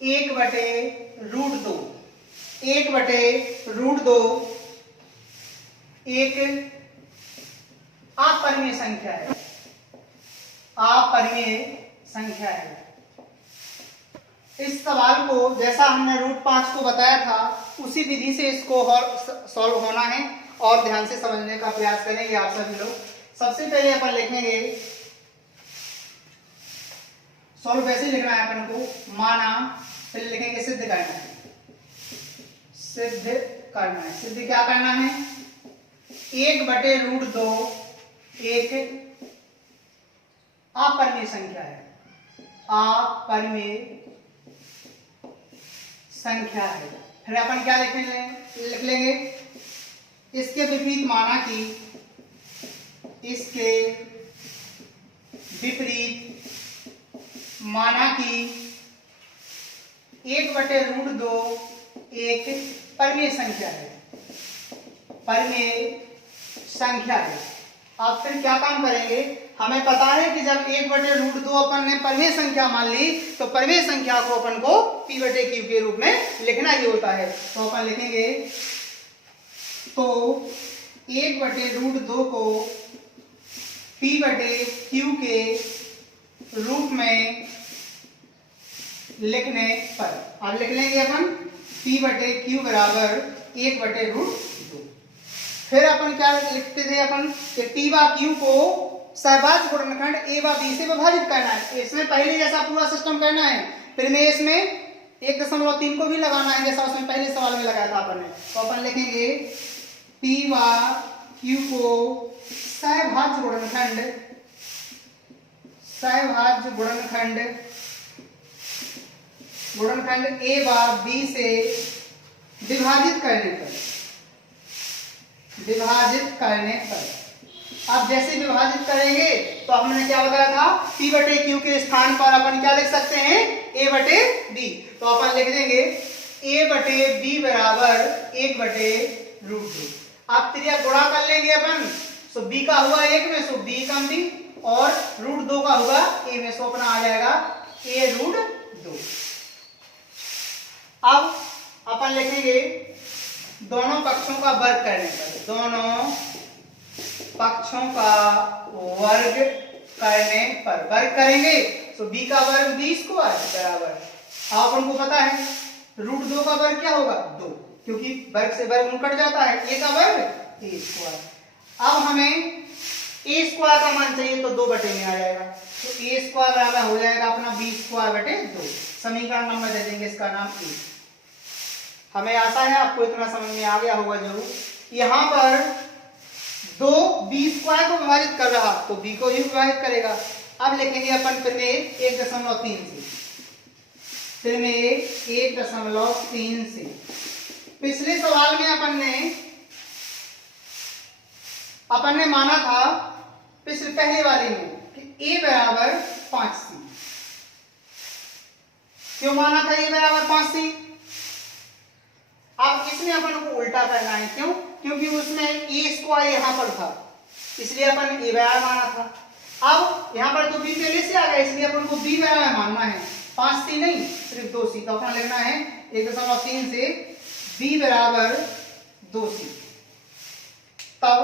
1/√2, 1/√2 एक अपरमेय संख्या है, अपरमेय संख्या है। इस सवाल को जैसा हमने √5 को बताया था उसी विधि से इसको सॉल्व होना है, और ध्यान से समझने का प्रयास करेंगे आप सभी लोग। सबसे पहले अपन लिखेंगे, सॉल्व वैसे लिखना है अपन को, माना, फिर लिखेंगे सिद्ध करना है, सिद्ध करना है। सिद्ध क्या करना है, 1/√2 एक अपरमेय संख्या है, अपरमेय संख्या है। फिर अपन क्या लिख लेंगे, इसके विपरीत माना कि, इसके विपरीत माना कि 1/√2 एक परमेय संख्या है, परिमेय संख्या है। अब फिर क्या काम करेंगे, हमें पता है कि जब 1/√2 अपन ने परिमेय संख्या मान ली तो परिमेय संख्या को अपन को p/q के रूप में लिखना ही होता है। तो अपन लिखेंगे तो 1/√2 को p/q के रूप में लिखने पर अब लिख लेंगे अपन p/q बराबर 1/√2। फिर अपन क्या लिखते थे अपन कि p/q को सहभाज्य गुणनखंड a व b से विभाजित करना है। इसमें पहले जैसा पूरा सिस्टम करना है, फिर में इसमें 1.3 को भी लगाना है जैसा उसमें पहले सवाल में लगाया था अपन ने। तो अपन लिखेंगे p/q को सहभाज्य गुणनखंड a व b से विभाजित करने पर अब जैसे विभाजित करेंगे तो हमने क्या बताया था, p/q के स्थान पर अपन क्या लिख सकते हैं, a/b। तो अपन लिख देंगे a/b बराबर 1/√2। अब त्रिया गुणा कर लेंगे अपन, सो b का हुआ 1 में, सो b कम b, और √2 का हुआ a में, सो अपना आ जाएगा a√2। अब अपन लिखेंगे दोनों पक्षों का वर्ग करने पर, दोनों पक्षों का वर्ग करने पर वर्ग करेंगे तो b का वर्ग b स्क्वायर बराबर, अब अपन को पता है √2 का वर्ग क्या होगा 2, क्योंकि वर्ग से वर्ग कट जाता है, a का वर्ग a स्क्वायर। अब हमें a स्क्वायर का मान चाहिए तो 2 बटे में आ जाएगा, तो a स्क्वायर बराबर हो जाएगा अपना b स्क्वायर बटे 2। समीकरण नंबर दे देंगे इसका नाम a। हमें आशा है आपको इतना समझ में आ गया होगा जरूर। यहाँ पर 2 b स्क्वायर को विभाजित कर रहा तो b को ही विभाजित करेगा। अब लिखेंगे अपन प्रमेय 1.3 से, प्रमेय 1.3 से। पिछले सवाल में अपन ने माना था पहले वाले में कि a बराबर 5c। क्यों माना था a बराबर 5c? अब इसमें अपन को उल्टा करना है, क्यों? क्योंकि उसमें a स्क्वायर यहाँ पर था, इसलिए अपन a बराबर माना था। अब यहाँ पर तो b पहले से आ गया, इसलिए अपन को b बराबर मानना है, 5c नहीं सिर्फ 2c। तो अपना लिखना है 1.3 से b बराबर 2c। तब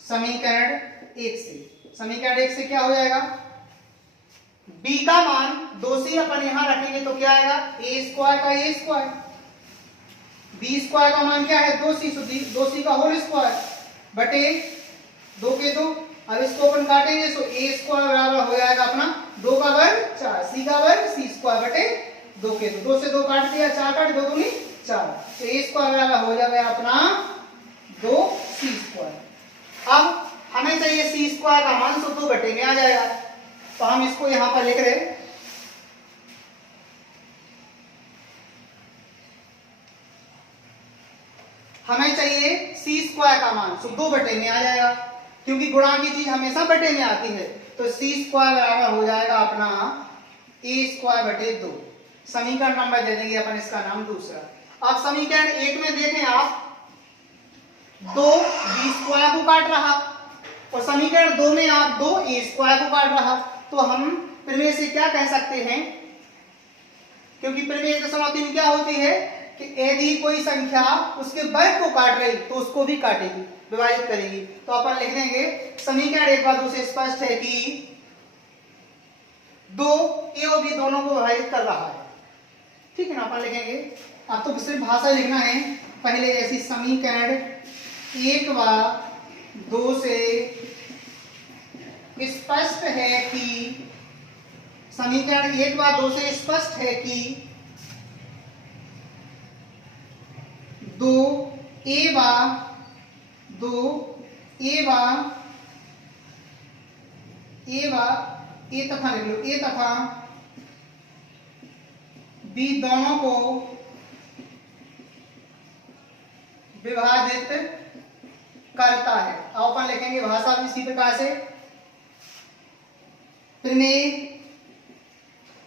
समीकरण 1 से क्या हो जाएगा, b का मान 2c अपन यहां रखेंगे तो क्या आएगा, a स्क्वायर का a स्क्वायर, b स्क्वायर का मान क्या है 2c, तो 2c का होल स्क्वायर बटे 2 के 2। अब इसको अपन काटेंगे तो a स्क्वायर बराबर हो जाएगा अपना 2 का वर्ग 4, c का वर्ग c स्क्वायर बटे 2 के 2। 2 से 2 काट दिया, 4 काट 2 दूनी 4, तो a स्क्वायर बराबर हो जाएगा अपना 2c स्क्वायर। अब हमें चाहिए c स्क्वायर का मान, तो 2 बटे में आ जाएगा, तो हम इसको यहां पर लिख रहे हैं। हमें चाहिए c स्क्वायर का मान, तो 2 बटे में आ जाएगा, क्योंकि गुणा की चीज हमेशा बटे में आती है। तो c स्क्वायर बराबर हो जाएगा अपना a स्क्वायर बटे 2। समीकरण नंबर दे देंगे अपन इसका नाम दूसरा। अब समीकरण 1 में देखें आप, 2 b स्क्वायर को काट रहा, और समीकरण 2 में आप 2 a स्क्वायर को काट रहा। तो हम प्रमेय से क्या कह सकते हैं, क्योंकि प्रमेय 1.3 क्या होती है कि यदि कोई संख्या उसके वर्ग को काट रही तो उसको भी काटेगी, विभाजित करेगी। तो अपन लिख देंगे समीकरण 1 बार 2 से स्पष्ट है कि 2 a और b दोनों को विभाजित कर रहा है, ठीक है ना। अपन लिखेंगे, अब तो सिर्फ भाषा लिखना है पहले जैसी। समीकरण 1 व 2 से स्पष्ट है कि, समीकरण 1 व 2 से स्पष्ट है कि 2a तथा लिख लो, a तथा b दोनों को विभाजित करता है। अब अपन लिखेंगे भाषा भी इसी प्रकार से, प्रमेय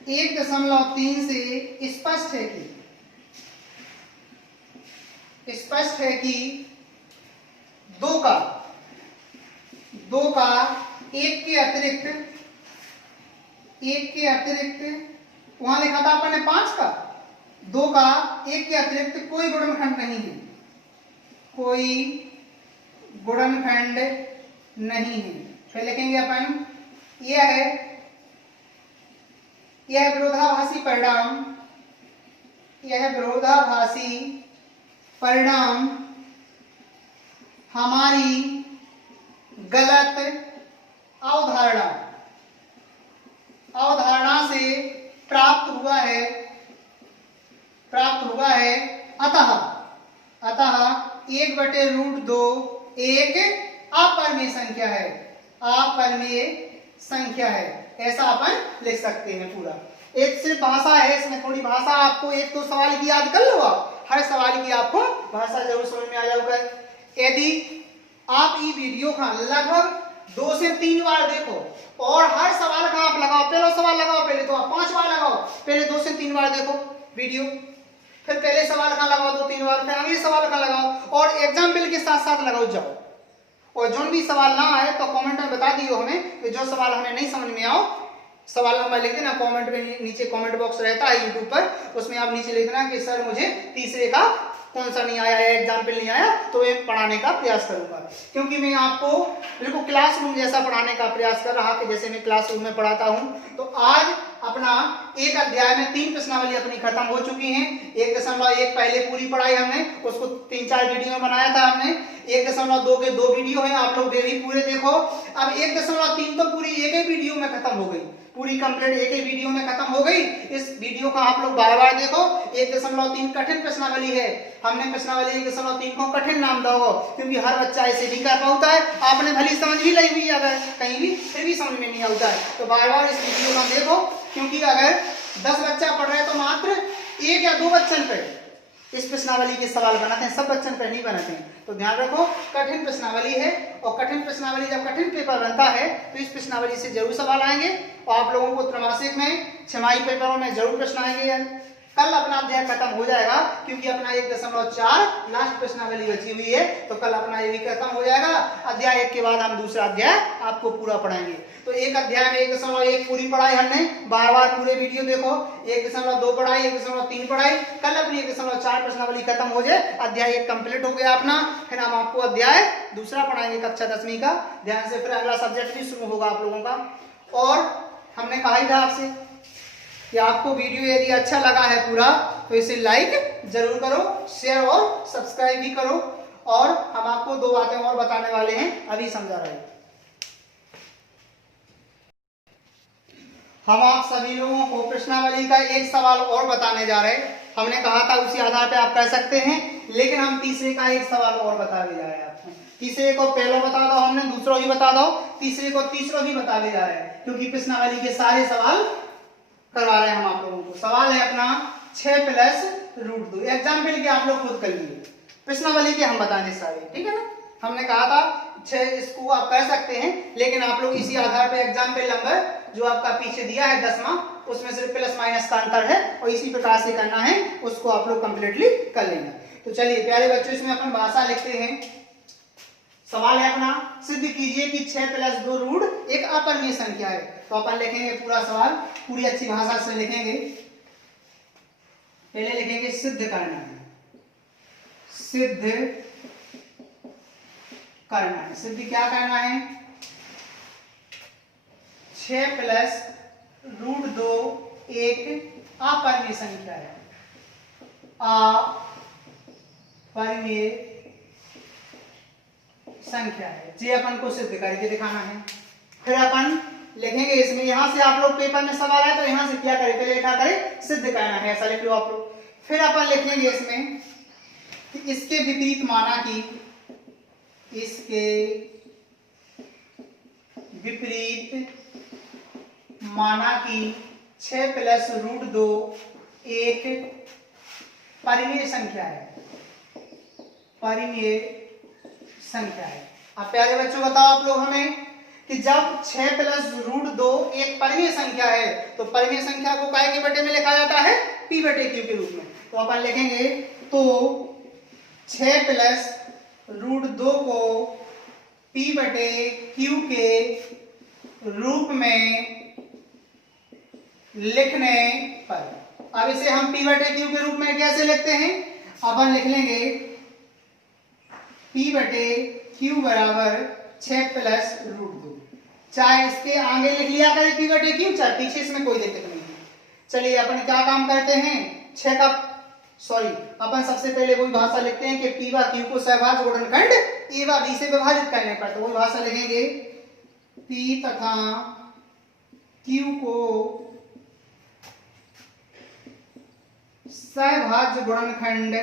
1.3 से स्पष्ट है कि स्पष्ट है कि दो का एक के अतिरिक्त वहां लिखा था अपन ने 5 का, 2 का एक के अतिरिक्त कोई गुणनखंड नहीं है, कोई गुणनखंड नहीं है। फिर लिखेंगे अपन यह विरोधाभासी परिणाम हमारी गलत अवधारणा से प्राप्त हुआ है अतः 1/√2 एक अपरिमेय संख्या है। ऐसा अपन लिख सकते हैं पूरा। एक सिर्फ भाषा है, इसमें थोड़ी भाषा आपको एक तो सवाल की याद कर लो, आप हर सवाल की आपको भाषा जरूर समझ में आ जाएगा। यदि आप ये वीडियो का लगभग 2 से 3 बार देखो और हर सवाल का आप लगाओ, पहला सवाल लगाओ, पहले तो आप 5 बार लगाओ, पहले 2 से 3 बार देखो वीडियो, फिर पहले सवाल का लगाओ 2-3 बार, फिर अगले सवाल का लगाओ और एग्जाम्पल के साथ साथ लगाओ जाओ। और जो भी सवाल ना आए तो कमेंट में बता दियो हमें कि जो सवाल हमें नहीं समझ में आओ, सवाल नंबर लिख देना कमेंट में, नीचे कमेंट बॉक्स रहता है यूट्यूब पर, उसमें आप नीचे लिख देना कि सर मुझे तीसरे का कौन सा नहीं आया है, एग्जाम्पल नहीं आया, तो मैं पढ़ाने का प्रयास करूंगा। क्योंकि मैं आपको बिल्कुल क्लासरूम जैसा पढ़ाने का प्रयास कर रहा कि जैसे मैं क्लासरूम में पढ़ाता हूं। तो आज अपना एक अध्याय में 3 प्रश्नावली अपनी खत्म हो चुकी हैं। 1.1 पहले पूरी पढ़ाई हमने, उसको 3-4 वीडियो में बनाया था हमने। 1.2 के 2 वीडियो हैं, आप लोग भी पूरे देखो। अब 1.3 तो पूरी एक ही वीडियो में खत्म हो गई, पूरी कंप्लीट एक ही वीडियो में खत्म हो गई। इस वीडियो का आप लोग बार-बार देखो। 1.3 कठिन प्रश्नावली है, हमने प्रश्नावली 1.3 को कठिन नाम दो क्योंकि हर बच्चा ऐसे नहीं कर पाता है। आपने भली समझ भी ली हुई अगर कहीं भी, फिर भी समझ में नहीं आता है, तो बार-बार इस वीडियो को देखो। क्योंकि अगर 10 बच्चा पढ़ रहे तो मात्र 1 या 2 बच्चन पे इस प्रश्नावली के सवाल बनाते हैं, सब बच्चन पे नहीं बनाते हैं। तो ध्यान रखो कठिन प्रश्नावली है, और कठिन प्रश्नावली जब कठिन पेपर बनता है तो इस प्रश्नावली से जरूर सवाल आएंगे और आप लोगों को त्रैमासिक में, छमाही पेपरों में जरूर प्रश्न आएंगे। कल अपना अध्याय खत्म हो जाएगा क्योंकि अपना 1.4 लास्ट प्रश्नावली बची हुई है, तो कल अपना ये भी खत्म हो जाएगा। अध्याय 1 के बाद हम दूसरा अध्याय आपको पूरा पढ़ाएंगे। तो एक अध्याय में 1.1 पूरी पढ़ाई हमने, बार-बार पूरे वीडियो देखो। 1.2 पढ़ाई, 1.3 पढ़ाई, कल अपनी 1.4 प्रश्नावली खत्म हो जाए, अध्याय 1 कंप्लीट हो गया अपना। फिर हम आपको अध्याय दूसरा पढ़ाएंगे कक्षा 10वीं का ध्यान से, फिर अगला सब्जेक्ट भी शुरू होगा आप लोगों का। और हमने कहा ही था आपसे कि आपको वीडियो यदि अच्छा लगा है पूरा तो इसे लाइक जरूर करो, शेयर और सब्सक्राइब भी करो। और हम आपको 2 बातें और बताने वाले हैं, अभी समझा रहे हैं। हम आप सभी लोगों को प्रश्नावली का एक सवाल और बताने जा रहे हैं। हमने कहा था उसी आधार पे आप कर सकते हैं, लेकिन हम तीसरे का एक सवाल और बताने जा रहे हैं आपको। तीसरे को पहला बता दो हमने, दूसरा भी बता दो, तीसरे को तीसरा भी बताने जा रहे हैं, क्योंकि प्रश्नावली के सारे सवाल करवा रहे हैं हम आप लोगों को। सवाल है अपना 6+√2। एग्जाम्पल के आप लोग खुद कर लीजिए, प्रश्नावली के हम बताने सारे, ठीक है ना। हमने कहा था 6, इसको आप कर सकते हैं, लेकिन आप लोग इसी आधार पे एग्जाम्पल नंबर जो आपका पीछे दिया है 10वां, उसमें सिर्फ प्लस माइनस का अंतर है और इसी प्रकार से करना है, उसको आप लोग कंप्लीटली कर लेना। तो चलिए प्यारे बच्चों, इसमें अपन भाषा लिखते हैं। सवाल है अपना, सिद्ध कीजिए कि 6+2 एक अपरिमेय संख्या है। तो अपन लिखेंगे पूरा सवाल, पूरी अच्छी भाषा से लिखेंगे। पहले लिखेंगे सिद्ध करना है, सिद्ध करना है। सिद्ध क्या करना है? 6+√2 एक अपरिमेय संख्या है, अपरिमेय संख्या है। ये अपन को सिद्ध करके दिखाना है। फिर अपन लिखेंगे इसमें, यहां से आप लोग पेपर में सवाल आए तो यहां से क्या करें, पहले लिखा करें सिद्ध करना है, ऐसा लिख लो आप लोग। फिर अपन लिखेंगे इसमें कि इसके विपरीत माना कि, इसके विपरीत माना कि 6+√2 एक परिमेय संख्या है, परिमेय संख्या है। अब प्यारे बच्चों बताओ आप लोग हमें कि जब 6+√2 एक परिमेय संख्या है तो परिमेय संख्या को काय के बटे में लिखा जाता है, p/q के रूप में। तो अपन लिखेंगे तो 6 प्लस रूट 2 को P बटे Q के रूप में लिखने पर, अब इसे हम P बटे Q के रूप में कैसे लिखते हैं, अपन लिख लेंगे P बटे Q बराबर 6 प्लस रूट 2, चाहे इसके आगे लिख लिया करें P बटे Q, चाहे पीछे, इसमें कोई दिक्कत नहीं है। चलिए अपन क्या काम करते हैं, अपन सबसे पहले वही भाषा लिखते हैं कि P व Q को सहभाज्य गुणनखंड A व B से विभाजित करने पर, तो वही भाषा लिखेंगे P तथा Q को सहभाज्य गुणनखंड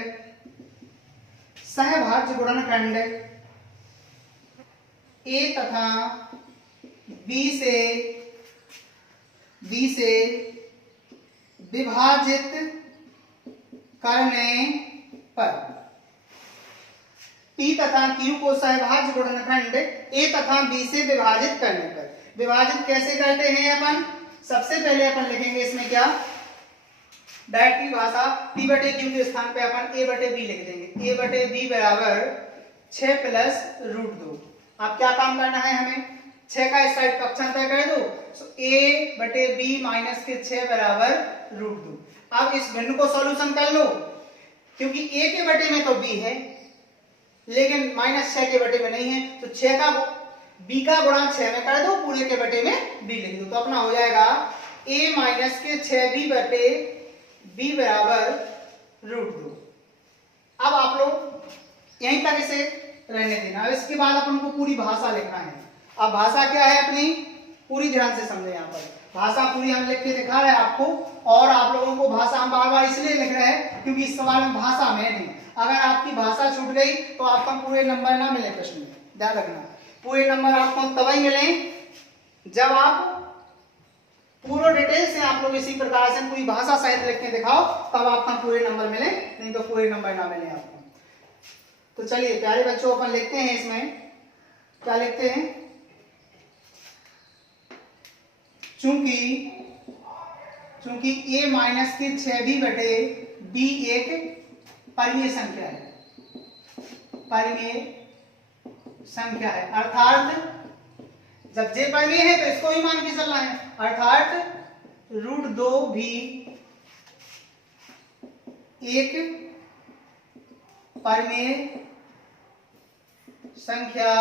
A तथा B से विभाजित करने पर, P तथा Q को सहभाज्य गुणनखंड A तथा B से विभाजित करने पर, विभाजित कैसे करते हैं अपन, सबसे पहले अपन लिखेंगे इसमें क्या, डायरेक्टली भाषा P बटे Q के स्थान पे अपन A बटे B लिख देंगे, A बटे B बराबर 6 प्लस रूट 2। अब क्या काम करना है हमें, 6 का इस साइड पक्षांतर कर दो, A बटे B माइनस के 6 बराबर रूट 2। अब इस भिन्न को सॉल्यूशन कर लो, क्योंकि A के बटे में तो B है लेकिन माइनस 6 के बटे में नहीं है, तो 6 का B का गुणा 6 में कर दो, पूरे के बटे में B लिख दो, तो अपना हो जाएगा A माइनस के 6B बटे B बराबर रूट 2। अब आप लोग यहीं तक इसे रहने देना। अब इसके बाद अपन को पूरी भाषा लिखना है। अब भाषा क्या है अपनी, पूरी ध्यान से समझे। यहाँ पर भाषा पूरी हम लिख के दिखा रहे हैं आपको, और आप लोगों को भाषा हम बार बार इसलिए लिख रहे हैं क्योंकि इस सवाल में भाषा में नहीं, अगर आपकी भाषा छूट गई तो आपका पूरे नंबर ना मिले प्रश्न में, ध्यान रखना। पूरे नंबर आपको तभी मिले जब आप पूरा डिटेल से आप लोग इसी प्रकार से पूरी भाषा सहित लिख के दिखाओ, तब आपका पूरे नंबर मिले, नहीं तो पूरे नंबर ना मिले आपको। तो चलिए प्यारे बच्चों, अपन लिखते हैं इसमें, क्या लिखते हैं, चूंकि A माइनस के 6B बटे B एक परिमेय संख्या है, अर्थात जब J परिमेय है तो इसको ही मान के चलना है, अर्थात रूट 2 भी एक परिमेय संख्या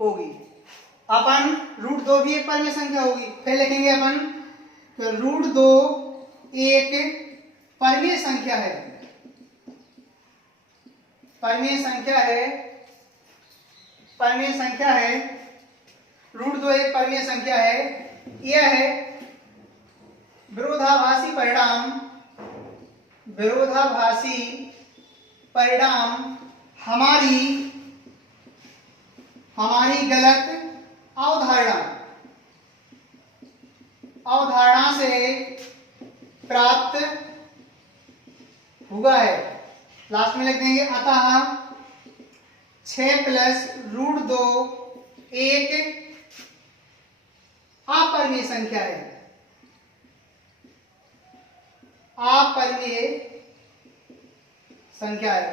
होगी। अपन रूट 2 भी एक परिमेय संख्या होगी, फिर लिखेंगे अपन तो रूट 2 एक परिमेय संख्या है, रूट 2 एक परिमेय संख्या है। यह है विरोधाभासी परिणाम हमारी गलत अवधारणा से प्राप्त हुआ है। लास्ट में लिख देंगे अतः 6 प्लस रूट 2 एक अपरिमेय संख्या है,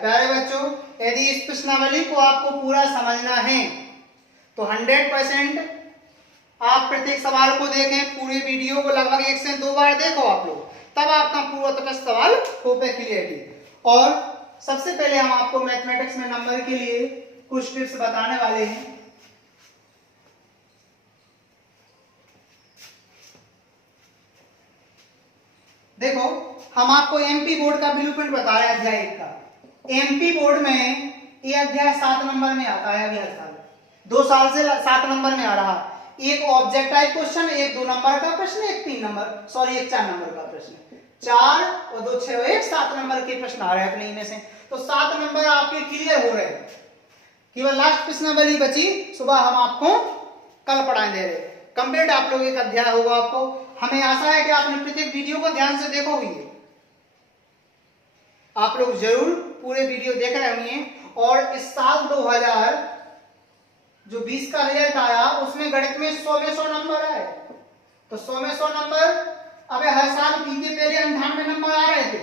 प्यारे बच्चों, यदि इस प्रश्नावली को आपको पूरा समझना है तो 100% आप प्रत्येक सवाल को देखें, पूरे वीडियो को लगभग 1 से 2 बार देखो आप लोग, तब आपका पूरा तटस्थ सवाल हो पे क्लियरिटी। और सबसे पहले हम आपको मैथमेटिक्स में नंबर के लिए कुछ टिप्स बताने वाले हैं। देखो, हम आपको एमपी बोर्ड का ब्लूप्रिंट बता रहे हैं अध्याय 1 का। एमपी बोर्ड में ये अध्याय 7 नंबर में आता है, अगले साल 2 साल से 7 नंबर में आ रहा। एक ऑब्जेक्ट टाइप क्वेश्चन, एक 2 नंबर का प्रश्न, एक 4 नंबर का प्रश्न, 4 और 2 6 1 7 नंबर के प्रश्न आ रहे हैं अपने इनमें से। तो 7 नंबर आपके क्लियर हो रहे हैं, केवल लास्ट प्रश्नावली बची, सुबह हम आपको कल पढ़ाए दे रहे। कंप्लीट आप लोग एक अध्याय होगा आपको। हमें आशा है कि आपने प्रत्येक वीडियो को ध्यान से देखोगे, आप लोग जरूर पूरे वीडियो देख रहे होंगे। और इस साल 2020 का रिजल्ट आया, उसमें गणित में 100 में 100 नंबर आए। तो 100 में 100 नंबर, अब हर साल पी के पहले 98 नंबर आ रहे थे,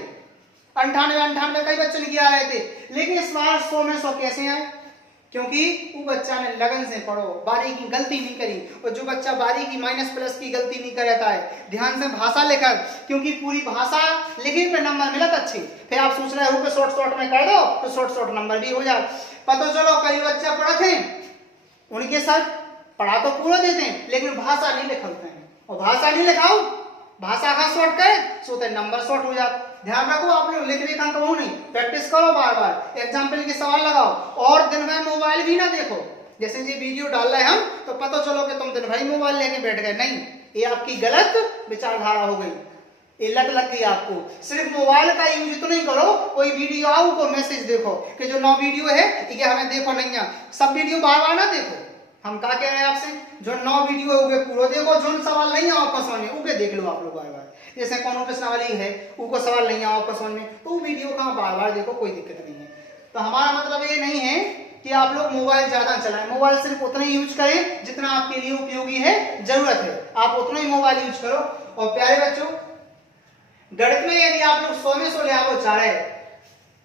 98 98 कई बच्चों ने किया रहे थे, लेकिन इस बार 100 में 100 कैसे आए? क्योंकि वो बच्चा ने लगन से पढ़ो, बारीकी गलती नहीं करी। और जो बच्चा बारीकी माइनस प्लस की गलती नहीं करता है, ध्यान से भाषा लेकर, क्योंकि पूरी भाषा लिखी पे नंबर मिलत अच्छी। फिर आप सोच रहे हो कि शॉर्ट शॉर्ट में कर दो तो शॉर्ट शॉर्ट नंबर भी हो जाए। पता चलो कई बच्चा पढ़ते हैं, उनके साथ पढ़ा तो पूरा देते हैं, लेकिन भाषा नहीं लिखते हैं। और भाषा नहीं लिखाओ, भाषा का शॉर्ट करे सो तो नंबर शॉर्ट हो जाए। ध्यान रखो, आप लोग लिख लिखा कहूँ नहीं, प्रैक्टिस करो बार बार, एग्जाम्पल के सवाल लगाओ। और दिन भर मोबाइल भी ना देखो। जैसे ये वीडियो डाल रहे हैं हम, तो पता चलो कि तुम दिन भर मोबाइल लेके बैठ गए, नहीं, ये आपकी गलत विचारधारा हो गई, ये लत लग गई आपको। सिर्फ मोबाइल का यूज तो नहीं करो, कोई वीडियो आओ को मैसेज देखो कि जो 9 वीडियो है ये हमें देखो नहीं है, सब वीडियो बार बार ना देखो। हम क्या कह रहे हैं आपसे, जो 9 वीडियो है उके पूरा देखो, जो सवाल नहीं आओ आपको समझ में उके देख लो आप लोग बार बार। जैसे कौन प्रश्नावली है उनको सवाल नहीं आओ आपको समझ में, तो वीडियो का बार बार देखो, कोई दिक्कत नहीं है। तो हमारा मतलब ये नहीं है कि आप लोग मोबाइल ज्यादा चलाएं, मोबाइल सिर्फ उतना ही यूज करें जितना आपके लिए उपयोगी है, जरूरत है, आप उतना ही मोबाइल यूज करो। और प्यारे बच्चों, गणित में यदि आप लोग 100 में 100 ले आओ चाह रहे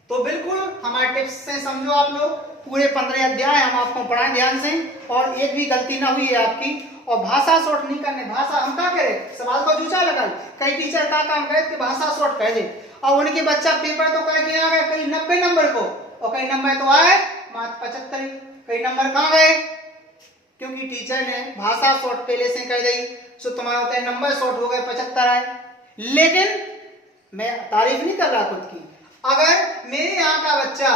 तो बिल्कुल हमारे टिप्स से समझो। आप लोग पूरे 15 अध्याय हम आपको पढ़ाएं ध्यान से, और एक भी गलती ना हुई है आपकी। और भाषा शॉर्ट नहीं करने, भाषा हम क्या करें, सवाल तो जूचा लगा, कई टीचर का काम करे कि भाषा शॉर्ट कर दे, और उनके बच्चा पेपर तो करके आ गए कई 90 नंबर को, और कई नंबर तो आए मात्र 75, कई नंबर कहाँ गए, क्योंकि टीचर ने भाषा शॉर्ट पहले से कर दी, सो तुम्हारा नंबर शॉर्ट हो गए 75 आए। लेकिन मैं तारीफ नहीं कर रहा खुद की, अगर मेरे यहाँ का बच्चा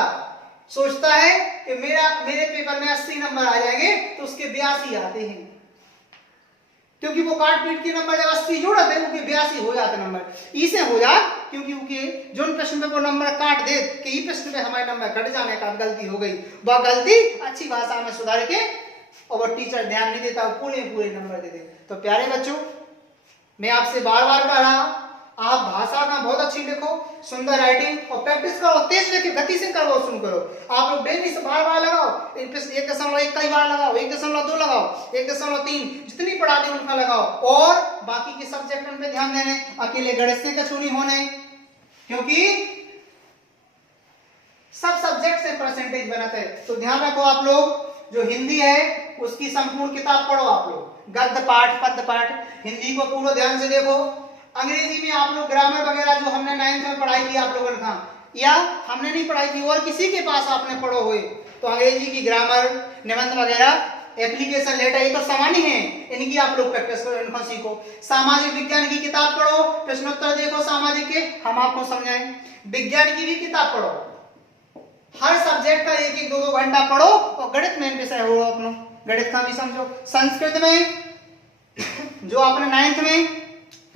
सोचता है कि मेरे पेपर में 80 नंबर आ जाएंगे तो उसके 82 आते हैं, क्योंकि वो काट पीट के नंबर जब 80 जोड़ते हैं उनके 82 हो जाते नंबर। इसे हो जा क्योंकि उनके जो प्रश्न पे वो नंबर काट दे कि ई प्रश्न पे हमारे नंबर कट जाने का गलती हो गई, वह गलती अच्छी भाषा में सुधार के, और वो टीचर ध्यान नहीं देता, पूरे नंबर दे दे। तो प्यारे बच्चों, मैं आपसे बार बार कह रहा, आप भाषा का बहुत अच्छी लिखो, सुंदर राइटिंग, और प्रैक्टिस करो, तेज लेके गति से करो, सुन करो। आप लोग डेली से बार बार लगाओ, 1.1 कई बार लगाओ, 1.2 लगाओ, 1.3 जितनी पढ़ा दी उनका लगाओ, और बाकी के सब्जेक्ट पे ध्यान देने, अकेले गणित से कछु नहीं होने, क्योंकि सब सब्जेक्ट से परसेंटेज बनाते हैं। तो ध्यान रखो, आप लोग जो हिंदी है उसकी संपूर्ण किताब पढ़ो, आप लोग गद्य पाठ पद्य पाठ, हिंदी को पूरा ध्यान से देखो। अंग्रेजी में आप लोग ग्रामर वगैरह जो हमने 9th में पढ़ाई की आप लोगों ने कहा, या हमने नहीं पढ़ाई थी और किसी के पास आपने पढ़ो हुए, तो अंग्रेजी की ग्रामर, निबंध वगैरह, एप्लीकेशन लेटर, ये तो सामान्य है, इनकी आप लोग प्रैक्टिस करो, इनको सीखो। सामाजिक विज्ञान की किताब पढ़ो, प्रश्नोत्तर देखो सामाजिक के, हम आपको समझाएं। विज्ञान की भी किताब पढ़ो, हर सब्जेक्ट का 1-1 2-2 घंटा पढ़ो, और गणित में विषय हो अपनो, गणित का भी समझो। संस्कृत में जो आपने 9th में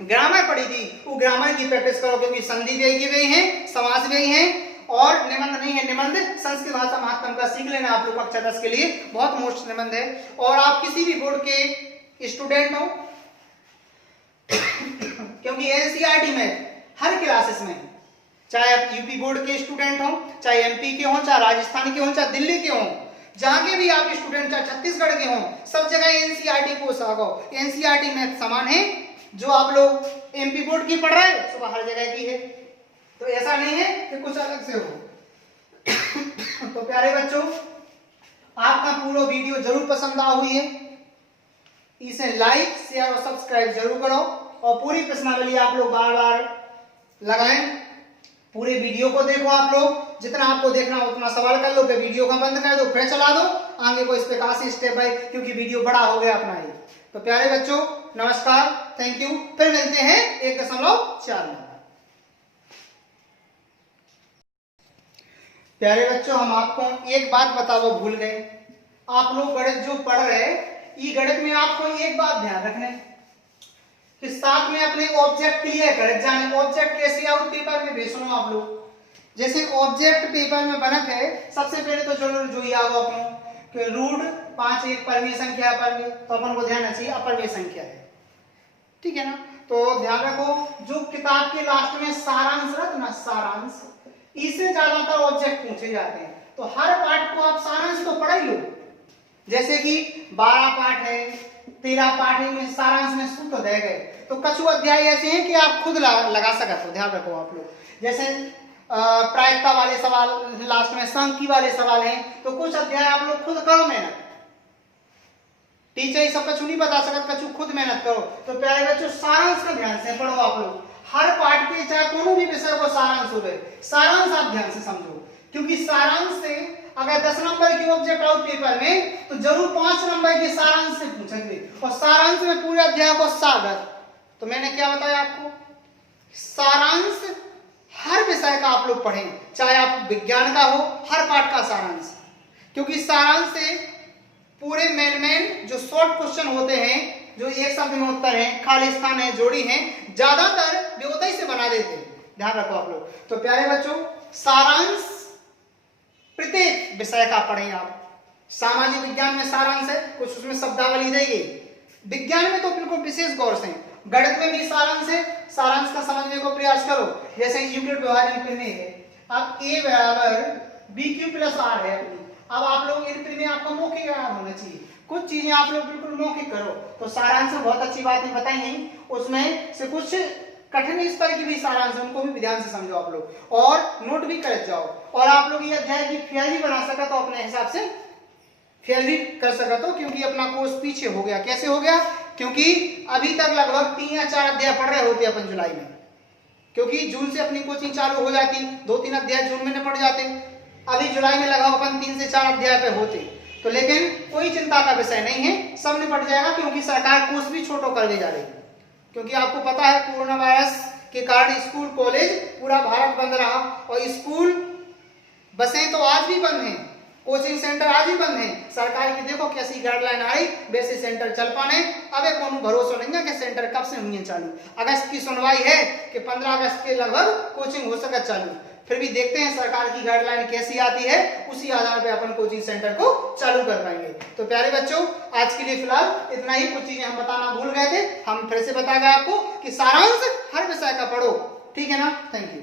ग्रामर पढ़ी थी, वो ग्रामर की प्रैक्टिस करो, क्योंकि संधि व्यय की गई है, समास व्यय है, और निबंध नहीं है। निबंध संस्कृत भाषा महात्म का सीख लेना आप लोग कक्षा 10 के लिए, बहुत मोस्ट निबंध है। और आप किसी भी बोर्ड के स्टूडेंट हो, क्योंकि एनसीईआरटी में हर क्लासेस में, चाहे आप यूपी बोर्ड के स्टूडेंट हो, चाहे एमपी के हो, चाहे राजस्थान के हो, चाहे दिल्ली के हो, जहां के भी आप स्टूडेंट, चाहे छत्तीसगढ़ के हो, सब जगह एनसीईआरटी को सागो। एनसीईआरटी में समान है, जो आप लोग एमपी बोर्ड की पढ़ रहे हैं सुबह हर जगह की है, तो ऐसा नहीं है कि कुछ अलग से हो। तो प्यारे बच्चों, आपका पूरा वीडियो जरूर पसंद आ हुई है, इसे लाइक शेयर और सब्सक्राइब जरूर करो, और पूरी प्रश्नावली आप लोग बार बार लगाएं, पूरे वीडियो को देखो। आप लोग जितना आपको देखना हो उतना सवाल कर लो, फिर वीडियो को बंद कर दो, फिर चला दो आगे को, इस प्रकार से स्टेप बाय, क्योंकि वीडियो बड़ा हो गया अपना ही। तो प्यारे बच्चों, नमस्कार, थैंक यू, फिर मिलते हैं 1.4 में। प्यारे बच्चों, हम आपको एक बात बताओ, भूल गए, आप लोग गणित जो पढ़ रहे हैं, ये गणित में आपको एक बात ध्यान रखने कि साथ में अपने ऑब्जेक्ट क्लियर कर जाने। ऑब्जेक्ट कैसे आउट पेपर में भी सुनो आप लोग, जैसे ऑब्जेक्ट पेपर में बनत है, सबसे पहले तो जो याद हो अपनों कि रूट 5 एक परमीय संख्या पर, तो अपन को ध्यान चाहिए अपरमीय संख्या है, ठीक है ना। तो ध्यान रखो, जो किताब के लास्ट में सारांश रहता ना, सारांश, इससे ज्यादातर ऑब्जेक्ट पूछे जाते हैं, तो हर पाठ को आप सारांश तो पढ़ ही लो। जैसे कि 12 पाठ है, 13 पाठ है, में सारांश में सूत्र दे गए, तो कछु अध्याय ऐसे हैं कि आप खुद लगा सकते हो, ध्यान रखो आप लोग। जैसे प्रायिकता वाले सवाल लास्ट में, सांख्यिकी वाले सवाल हैं। तो कुछ अध्याय आप लोग खुद करो मेहनत, टीचर ये सब कछु नहीं बता सकता, कछु खुद मेहनत करो। तो प्यारे बच्चों सारांश का ध्यान से पढ़ो आप लोग, हर पाठ के चाहे कोनो भी विषय को सारांश हो गए, सारांश आप ध्यान से समझो, क्योंकि सारांश से अगर 10 नंबर की ऑब्जेक्ट आउट पेपर में तो जरूर 5 नंबर के सारांश से पूछेंगे, और सारांश में पूरे अध्याय को सागर। तो मैंने क्या बताया आपको, सारांश हर विषय का आप लोग पढ़ें, चाहे आप विज्ञान का हो, हर पाठ का सारांश, क्योंकि सारांश से पूरे मेन जो शॉर्ट क्वेश्चन होते हैं, जो एक शब्द में उत्तर है, खाली स्थान है, जोड़ी है, ज्यादातर विवतई से बना देते हैं, ध्यान रखो आप लोग। तो प्यारे बच्चों सारांश प्रत्येक विषय का पढ़ें आप। सामाजिक विज्ञान में सारांश है, कुछ उसमें शब्दावली देगी, विज्ञान में तो बिल्कुल विशेष गौर से, गणित में भी सारांश है, सारांश का समझने को प्रयास करो। जैसे यूक्लिड व्यवहार में है, अब a बराबर bq प्लस r है अपनी, अब आप लोग इन में आपको मौखिक याद होना चाहिए, कुछ चीजें आप लोग बिल्कुल मौखिक करो। तो सारांश में बहुत अच्छी बातें बताई हैं, उसमें से कुछ कठिन स्तर की भी सारांश है, उनको भी ध्यान से समझो आप लोग, और नोट भी कर जाओ। और आप लोग ये अध्याय की फेयर भी बना सका तो अपने हिसाब से फेयर भी कर सका, तो क्योंकि अपना कोर्स पीछे हो गया। कैसे हो गया, क्योंकि अभी तक लगभग 3 या 4 अध्याय पढ़ रहे होते अपन जुलाई में, क्योंकि जून से अपनी कोचिंग चालू हो जाती, 2-3 अध्याय जून में पढ़ जाते, अभी जुलाई में लगभग अपन 3 से 4 अध्याय पे होते। तो लेकिन कोई चिंता का विषय नहीं है, सब निपट जाएगा, क्योंकि सरकार कोर्स भी छोटो कर दे जा रही है। क्योंकि आपको पता है कोरोना वायरस के कारण स्कूल कॉलेज पूरा भारत बंद रहा, और स्कूल बसें तो आज भी बंद हैं, कोचिंग सेंटर आज भी बंद हैं। सरकार की देखो कैसी गाइडलाइन आई, वैसे सेंटर चल पाने। अब कोनो भरोसा नहीं है कि सेंटर कब से हुई है चालू। अगस्त की सुनवाई है कि 15 अगस्त के लगभग कोचिंग हो सके चालू, फिर भी देखते हैं सरकार की गाइडलाइन कैसी आती है, उसी आधार पे अपन कोचिंग सेंटर को चालू कर पाएंगे। तो प्यारे बच्चों आज के लिए फिलहाल इतना ही, कुछ चीजें हम बताना भूल गए थे, हम फिर से बता गए आपको कि सारांश हर विषय का पढ़ो, ठीक है ना। Thank you.